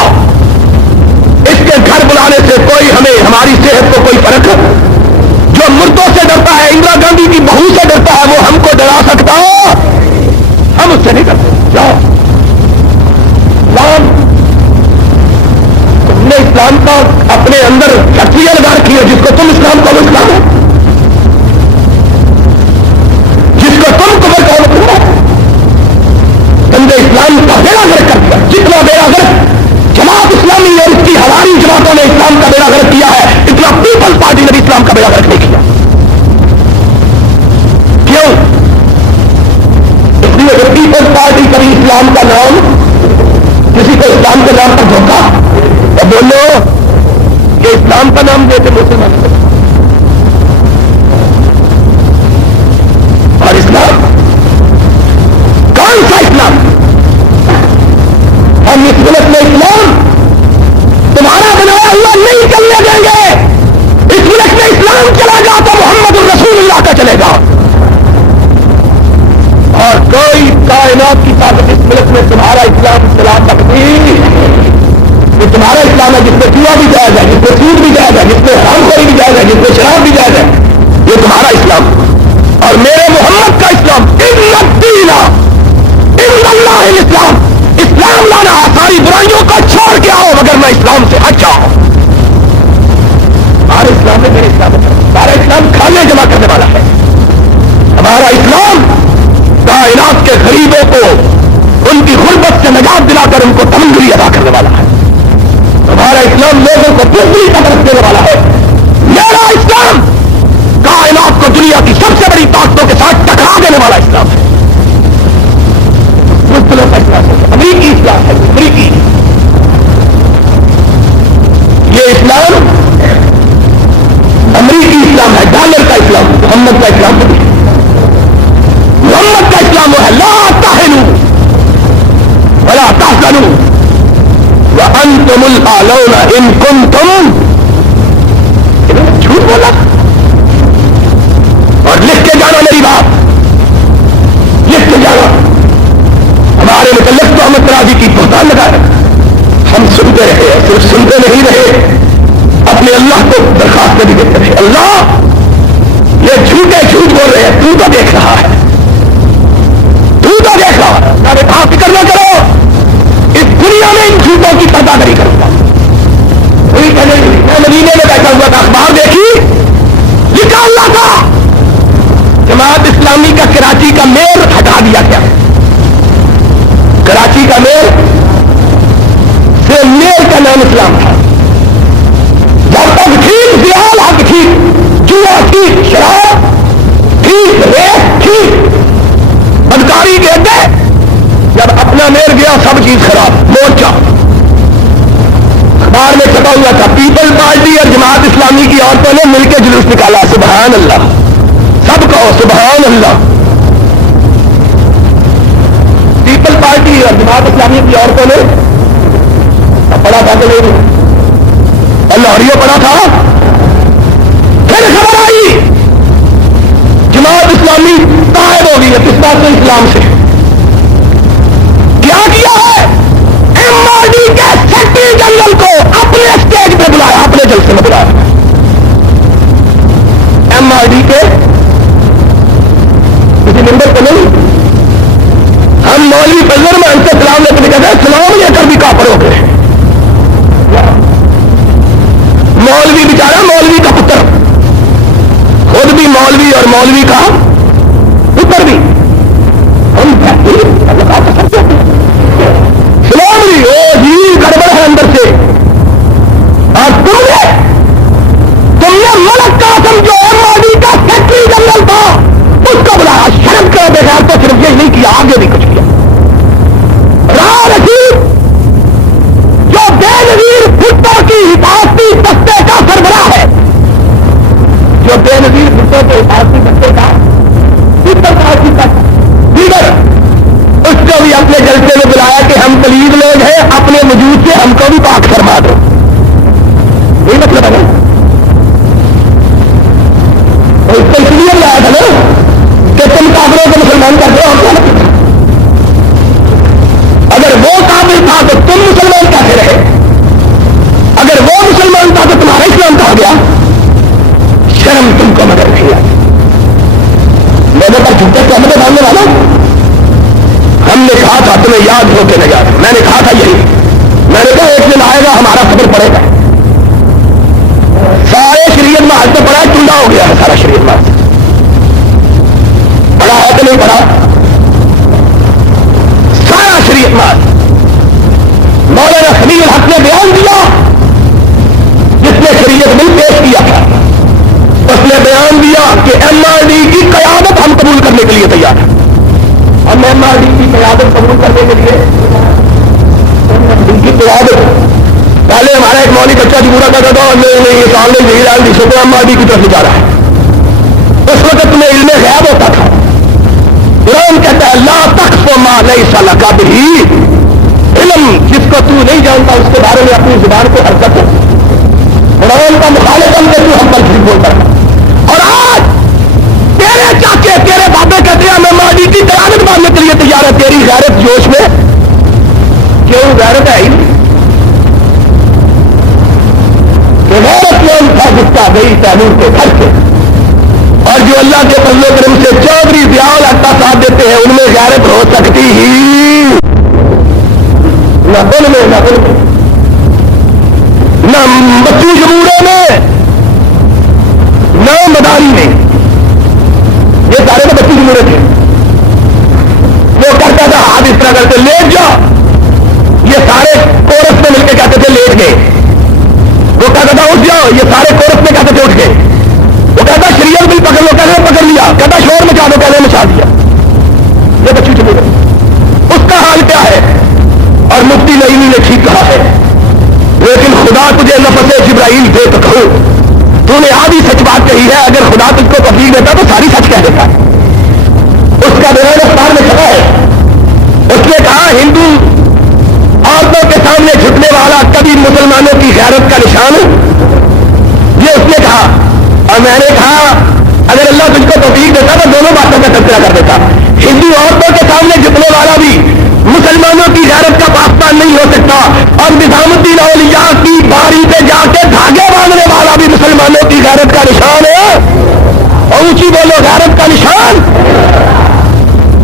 اس کے گھر بلانے سے کوئی ہمیں ہماری صحت کو کوئی فرق ہے؟ جو مردوں سے ڈرتا ہے, اندرا گاندھی کی بہو سے ڈرتا ہے, وہ ہم کو ڈرا سکتا, ہم اس سے نہیں ڈرتے. جاؤ اسلام, تم نے اسلام کا اپنے اندر فیکٹریاں لگا رکھی ہے جس کو تم اسلام کہو اسلام ہے, جس کو تم کفر کہو تم ہے. تم نے اسلام کا بیڑا غرق کر دیا. جتنا بیڑا غرق جماعت اسلامی اور اس کی ہماری جماعتوں نے اسلام کا بیڑا غرق کیا ہے, اتنا اسلام کا نام دیتے مسلمان کو. اور اسلام کون سا اسلام؟ ہم اس ملک میں اسلام تمہارا بنایا ہوا نہیں چلنے دیں گے. اس ملک میں اسلام چلا گا تو محمد الرسول اللہ کا چلے گا. اور کوئی کائنات کی طاقت اس ملک میں تمہارا اسلام چلا سکتی. یہ تمہارا اسلام ہے جس میں جوا بھی جائز ہے, جس میں سود بھی جائز ہے, جس میں حرام خوری بھی جائز ہے, جس میں شراب بھی جائز ہے. یہ تمہارا اسلام. اور میرے محمد کا اسلام ان الدین عند اللہ الاسلام. اسلام لانا ہے. ساری برائیوں کو چھوڑ کے آؤ مگر میں اسلام سے ہٹ جاؤ. ہمارے اسلام میں میرے اسلام ہے. ہمارا اسلام کھانے جمع کرنے والا ہے. ہمارا اسلام کائنات کے غریبوں کو ان کی غربت سے نجات دلا کر ان کو تمنگری ادا کرنے والا ہے. ہمارا اسلام لوگوں کو دوسری طرف دینے والا ہے. میرا اسلام کائنات کو دنیا کی سب سے بڑی طاقتوں کے ساتھ ٹکرا دینے والا اسلام ہے. مسلموں کا اسلام ہے, امریکی اسلام ہے. امریکی یہ اسلام امریکی اسلام ہے, ڈالر کا اسلام. محمد کا اسلام نہیں. محمد کا اسلام وہ ہے لا تہنوا ولا تحزنوا وانتم الاعلون ان کنتم. جھوٹ بولا. اور لکھ کے جانا میری بات, لکھ کے جانا. ہمارے متعلق تو احمد راضی کی بہتان لگا ہے. ہم سنتے رہے, صرف سنتے نہیں رہے, اپنے اللہ کو درخواست بھی دیتے رہے. اللہ یہ جھوٹے جھوٹ بول رہے ہیں, تو دیکھ رہا ہے, تو دیکھ رہا ہے. میں نے کہا فکر نہ کرو, اس دنیا میں ان جھوٹوں کی پردہ نہیں کروں گا. میں مدینے میں بیٹھا ہوا تھا, اخبار دیکھی, لکھا اللہ تھا جماعت اسلامی کا کراچی کا میئر ہٹا دیا گیا. کراچی کا میئر سے میئر کا نام اسلام تھا. جب تک ٹھیک زیال حق ٹھیک, جوا ٹھیک, شراب ٹھیک, ریپ ٹھیک, بدکاری کے اڈے. جب اپنا میئر گیا سب چیز خراب. مورچہ اخبار میں چھپا ہوا تھا, پیپل پارٹی اور جماعت اسلامی کی عورتوں نے مل کے جلوس نکالا. سبحان اللہ, سب کہو سبحان اللہ. پیپل پارٹی اور جماعت اسلامی کی عورتوں نے پڑھا تھا کہ نہیں, لاہوریوں پڑھا تھا. پھر خبر آئی جماعت اسلامی قائم ہو گئی ہے. کس بات سے؟ اسلام سے. کیا کیا ہے؟ ایم آر ڈی کے سیکرٹری جنرل کو اپنے اسٹیج پہ بلایا, اپنے جلسے میں بلایا. ایم آر ڈی کے کسی ممبر کو نہیں. ہم مولوی فضل میں ان سے سلام لے کے کہتے ہیں, سلام لے کر بھی کافر ہو گئے. مولوی بیچارہ, مولوی کا پتر, خود بھی مولوی اور مولوی کا پتر بھی. ہم سلام لی, او جی گڑبڑ ہے اندر سے. اور تم نے ملک قاسم جو ایم آر ڈی کا سیکرٹری جنرل تھا اس کو بلایا. شرم کرو بغیر تو صرف یہ نہیں کیا, آگے بھی کچھ کیا. راہ رشید جو بے نظیر بھٹو کی حفاظتی دستے کا سربراہ ہے, جو بے نظیر بھٹو کے حفاظتی دستے کا لیڈر, اس کو بھی اپنے جلسے میں بلایا کہ ہم پلیز لوگ ہیں, اپنے وجود سے ہم کو بھی پاک فرما دو. یہی مطلب ہے نا. اور اس کو اس لیے بلایا تھا نا کہ تم کافروں کو مسلمان کر دو. اگر وہ کافر تھا تو تم مسلمان کیسے رہے؟ اگر وہ مسلمان تھا تو تمہارا اسلام کہا گیا. شرم تم کو مگر نہیں آئی. لوگوں پر جھوٹے کیمرے ڈالنے والا. ہم نے کہا تھا تمہیں یاد ہو کے نہیں. میں نے کہا تھا یہی, میں نے کہا ایک دن آئے گا ہمارا خبر پڑے گا. سارے شریعت میں آج تو پڑا ہے, ٹنڈا ہو گیا ہے سارا شریعت میں. پڑا ہے کہ نہیں پڑا؟ سارا شریعت میں. مولانا خلیل الحق نے بیان دیا, جس نے شریعت میں پیش کیا تھا. اس نے بیان دیا کہ ایم آر ڈی کی قیادت ہم قبول کرنے کے لیے تیار ہیں. ہم ایم آر ڈی کی قیادت قبول کرنے کے لیے, ان کی قیادت پہلے ہمارا ایک مولوی بچہ جو بوڑھا کرتا تھا نہیں یہ سامنے نہیں لال دیشوں مادی کی طرف جا رہا ہے، اس وقت تمہیں علم غیب ہوتا تھا. قرآن کہتا ہے لا تقف ما لیس لک بہ، علم جس کو تو نہیں جانتا اس کے بارے میں اپنی زبان کو حرکت ہو. قرآن کا مخالف بن کے تو ہم پر جھوٹ بولتا ہے. اور آج تیرے چاچے تیرے بابے کہتے ہیں میں مادی کی قیادت ماننے کے لیے تیار ہے. تیری غیرت جوش میں کیوں غیرت ہے ہی کہ غیرت کون تھا جس کا گئی تیمور کے گھر سے. اور جو اللہ کے فضل و کرم سے چودھری ضیاء الحق کا ساتھ دیتے ہیں ان میں غیرت ہو سکتی ہی نہ ان میں نہ ان میں نہ بچی جمہوروں میں نہ مداری میں. یہ سارے تو بچی جمہورے تھے. وہ کرتا تھا ہاتھ اس طرح کرتے لیٹ جاؤ، یہ سارے کورس میں مل کے کہتے تھے لیٹ گئے. وہ کہتا تھا اٹھ جاؤ، یہ سارے کورس میں کہتے تھے اٹھ گئے. وہ کہتا شریعت بل پکڑ لو، کہتے پکڑ لیا. کہتا شور مچا دو، کہتے مچا دیا. یہ بچی جمہورے اس کا حال کیا ہے. اور مفتی نعیمی نے ٹھیک کہا ہے لیکن خدا تجھے نفس جبرائیل دے تو کہو تو نے آدھی سچ بات کہی ہے. اگر خدا تجھ کو تفریح دیتا تو ساری سچ کہہ دیتا. اس کا دوران افطار میں چلا ہے. اس نے کہا ہندو عورتوں کے سامنے جھکنے والا کبھی مسلمانوں کی غیرت کا نشان. یہ اس نے کہا اور میں نے کہا اگر اللہ تجھ کو تفریح دیتا تو دونوں باتوں کا تذکرہ کر دیتا. ہندو عورتوں کے سامنے جھکنے والا بھی مسلمانوں کی غیرت کا پاسبان نہیں ہو سکتا اور نظام الدین اولیاء کی باری پہ جا کے دھاگے باندھنے والا بھی مسلمانوں کی غیرت کا نشان ہے. اور اونچی بولو غیرت کا نشان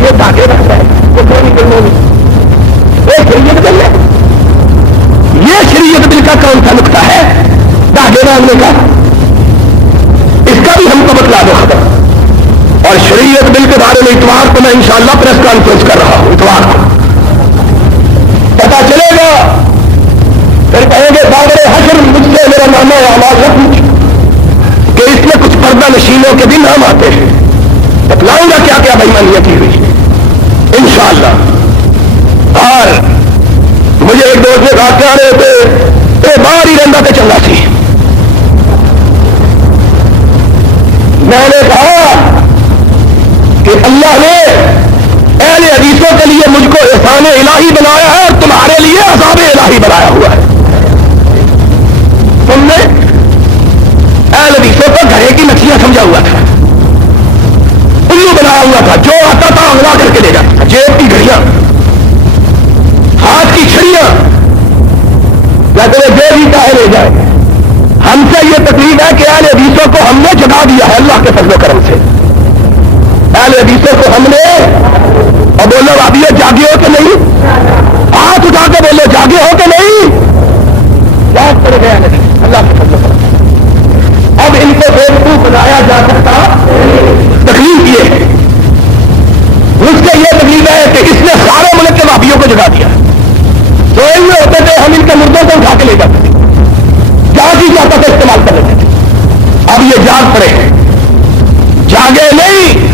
یہ دھاگے باندھتا ہے. شریعت دل ہے. یہ شریعت دل کا کون سا نقطہ ہے دھاگے باندھنے کا؟ اس کا بھی ہم کو بتلا دو خبر. اور شریعت بل کے بارے میں اتوار کو میں انشاءاللہ پریس کانفرنس کر رہا ہوں. اتوار کو پتا چلے گا. پھر کہیں گے بابر حشر مجھ سے میرا نامہ آواز نہ پوچھ کہ اس میں کچھ پردہ نشینوں کے بھی نام آتے ہیں. بتلاؤں گا کیا کیا بےمانیاں کی ہوئی انشاءاللہ. اور مجھے ایک دوست نے کہا کیا رہے تھے باہر ہی رہتا تھے چنگا سی. میں نے کہا کہ اللہ نے اہل حدیثوں کے لیے مجھ کو احسان الہی بنایا ہے اور تمہارے لیے عذاب الہی بنایا ہوا ہے. تم نے اہل حدیثوں کو گھڑے کی مچھلیاں سمجھا ہوا تھا، الو بنایا ہوا تھا. جو آتا تھا اگلا کر کے لے جاتا تھا. جیب کی گھڑیاں، ہاتھ کی چھڑیاں، کہتے جو بھی چاہے لے جائے. ہم سے یہ تکلیف ہے کہ اہل حدیثوں کو ہم نے جگا دیا ہے اللہ کے فضل و کرم سے. اہل حدیثوں کو ہم نے اور بولو ابھی جاگے ہو کہ نہیں؟ ہاتھ اٹھا کے بولو جاگے ہو کہ نہیں؟ جاگ پڑ گیا اللہ کے فضل و کرم. اب ان کو بیوقوف بنایا جا سکتا. تکلیف یہ ہے مجھ سے یہ تکلیف ہے کہ اس نے سارے ملک کے وابیوں کو جگا دیا. سوئے ہوئے ہوتے تھے ہم ان کے مردوں کو اٹھا کے لے جاتے تھے، جہاں کی چاہتا تھا استعمال کر لیتے تھے. اب یہ جاگ پڑے ہیں. جاگے نہیں،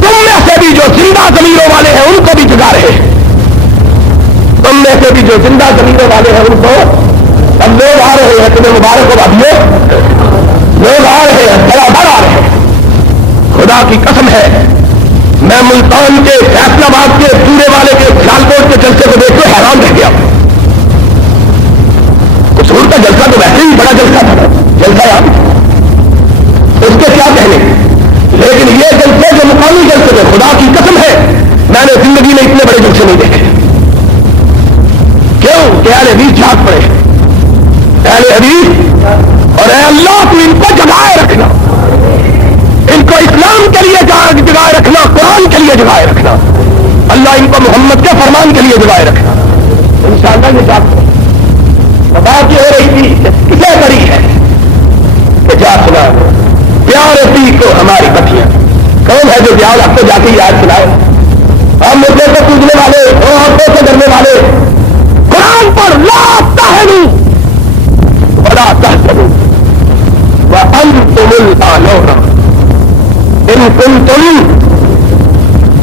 تم میں سے بھی جو زندہ ضمیروں والے ہیں ان کو بھی جگا رہے ہیں. تم میں سے بھی جو زندہ ضمیروں والے ہیں ان کو اب لوگ آ رہے ہیں. تمہیں مبارک ہو بھائیو، لوگ آ رہے ہیں، برابر آ رہے ہیں. خدا کی قسم ہے میں ملتان کے فیصلہ آباد کے پورے والے کے سیالکوٹ کے جلسے کو دیکھ کے حیران رہ گیا. قصور کا جلسہ تو ویسے ہی بڑا جلسہ تھا، جلسہ یاد اس کے کیا کہنے. لیکن یہ جلسے جو مقامی جلسے تھے خدا کی قسم ہے میں نے زندگی میں اتنے بڑے جلسے نہیں دیکھے. کیوں کہ اہل حدیث جاگ پڑے. اہل حدیث اور اے اللہ تو ان کو جگائے رکھنا، ان کو اسلام کے لیے جگائے رکھنا، قرآن کے لیے جگائے رکھنا. اللہ ان کو محمد کے فرمان کے لیے جگائے رکھنا. انشاءاللہ یہ جاگ پڑے. بات یہ ہو رہی تھی کسے بڑی ہے کہ جا سنا پیار پی کو ہماری بچیاں. کون ہے جو پیار آپ کو جا کے یاد سنائے؟ ہم مردے کو پوجنے والے، عورتوں سے ڈرنے والے. قرآن پر لا تہنوا ولا تحزنوا وانتم الاعلون ان کنتم.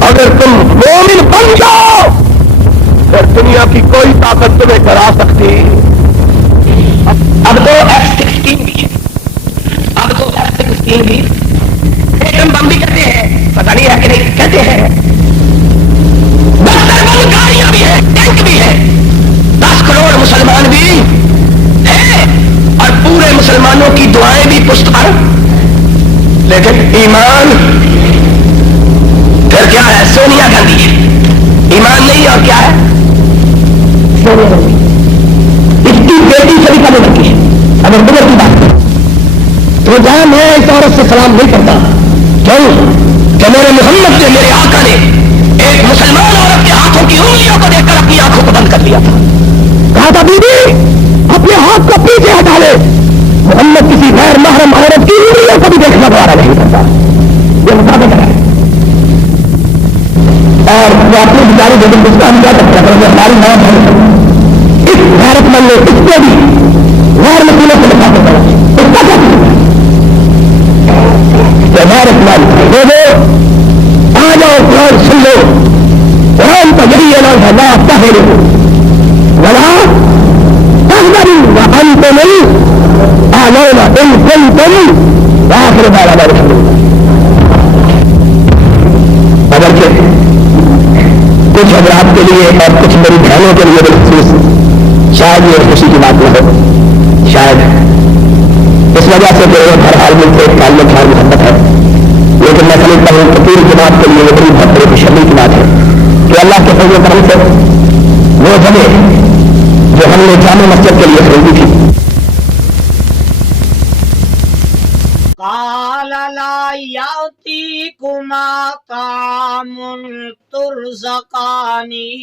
اگر تم مومن بن جاؤ پھر دنیا کی کوئی طاقت تمہیں ڈرا سکتی اب تو F-16 بھی ہے، اب تو F-16 بھی ایٹم بم بھی کہتے ہیں، پتہ نہیں ہے کہ نہیں کہتے ہیں، بستر بم گاڑیاں بھی ہیں، ٹینک بھی ہے، 10 کروڑ مسلمان بھی ہیں اور پورے مسلمانوں کی دعائیں بھی پشت پر، لیکن ایمان پھر کیا ہے؟ سونیا گاندھی ہے، ایمان نہیں اور کیا ہے؟ سونیا گاندھی اس کی بیٹی سے بھی کم عمر کی ہے، اگر عمر کی بات کریں تو جہاں میں اس عورت سے سلام نہیں کرتا، کیوں کہ میرے محمد نے، میرے آقا نے ایک مسلمان عورت کے ہاتھوں کی انگلیوں کو دیکھ کر اپنی آنکھوں کو بند کر لیا تھا، کہا تھا بی بی اپنے ہاتھ کو پیچھے ہٹا لے، محمد کسی غیر محرم عورت کی انگلیوں کو بھی دیکھنا دوبارہ نہیں کرتا، یہ مطابق ہے۔ اور وہ اپنی بیچاری بیٹی اس کا ہم کیا کرتے ہیں کہ ہماری ماں بہن اس غیرت مند نے اس کو بھی غیر مسئلوں سے لکھا کرتا ہے، اس کا کیا غیرت مند آ جاؤ قرآن سن لو، قرآن کا یہی اعلان ہے لا تہنوا ولا تحزنوا وانتم الاعلون ان کنتم وآخر دعوانا اگرچہ کچھ حضرات کے لیے اور کچھ میری بہنوں کے لیے بالخصوص شاید یہ خوشی کی بات نہ ہو، شاید اس وجہ سے کہ وہ ہر حال میں سے تعلق اور محبت ہے، لیکن میں سمجھتا ہوں کہ پوری جماعت کے لیے وہ بڑی بہت بڑی خوشحالی کی بات ہے کہ اللہ کے فضل و کرم سے وہ جگہ جو ہم نے جامع مسجد کے لیے خریدی تھی، قال لا يأتيكما طعام ترزقانه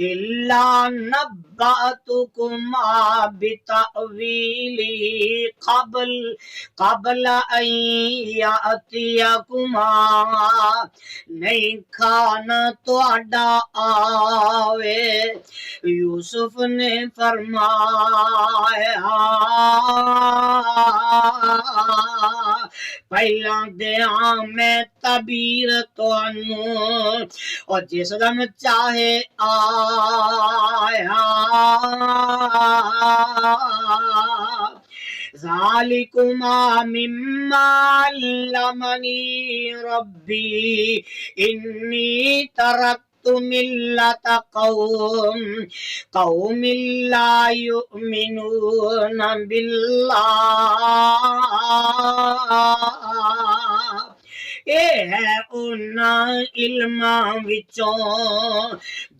إلا نبأتكما بتأويله قبل أن يأتيكما نہیں کھانا تہاڈا آوے۔ یوسف نے فرمایا پہلا دیاں میں تعبیر تانوں اور جس دم چاہے آیا ذالکما مما علمنی ربی انی ترکت ملت قوم لا یؤمنون باللہ۔ اے ہے انہاں علماں وچوں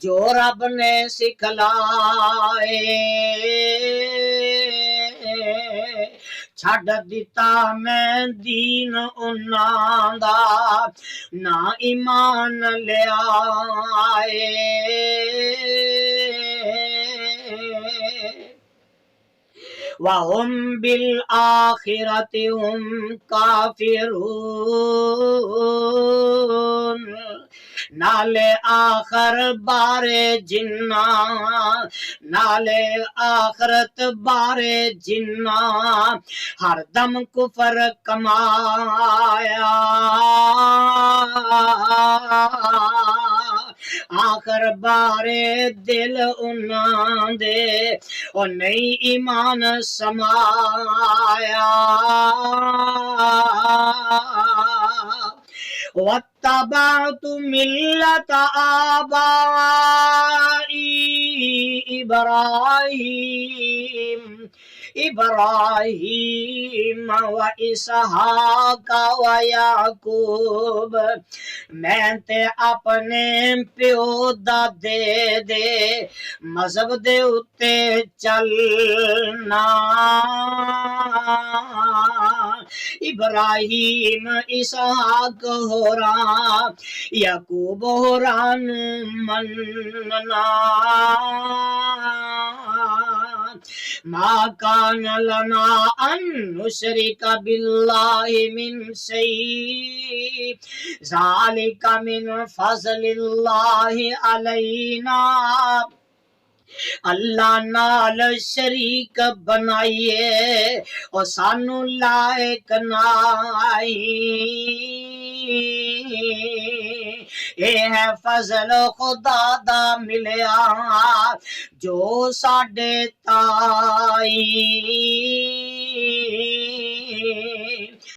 جو رب نے سکھلائے، چھڈ دتا میں دین انہاں دا نہ ایمان لیائے۔ وَهُمْ بِالْآخِرَةِ هُمْ كَافِرُونَ۔ نالے آخر بارے جنہ، نالے آخرت بارے جنہ ہر دم کفر کمایا، آخر بارے دل انہاں دے اور نہیں ایمان سمایا۔ وَاتَّبَعْتُ مِلَّةَ آبَائِي إبراہیم وإسحاق ویعقوب، میں تے اپنے پیو دادے دے مذہب دے اتے چلنا۔ ابراہیم اسحاق ہوراں یعقوب ہوراں مننا۔ ما کان لنا ان نشرک باللہ من شیء ذالک من فضل اللہ علینا۔ اللہ نال شریک بنائیے اور سانو لائق نائی، اے ہے فضل خدا دا ملیا جو ساڈے تائی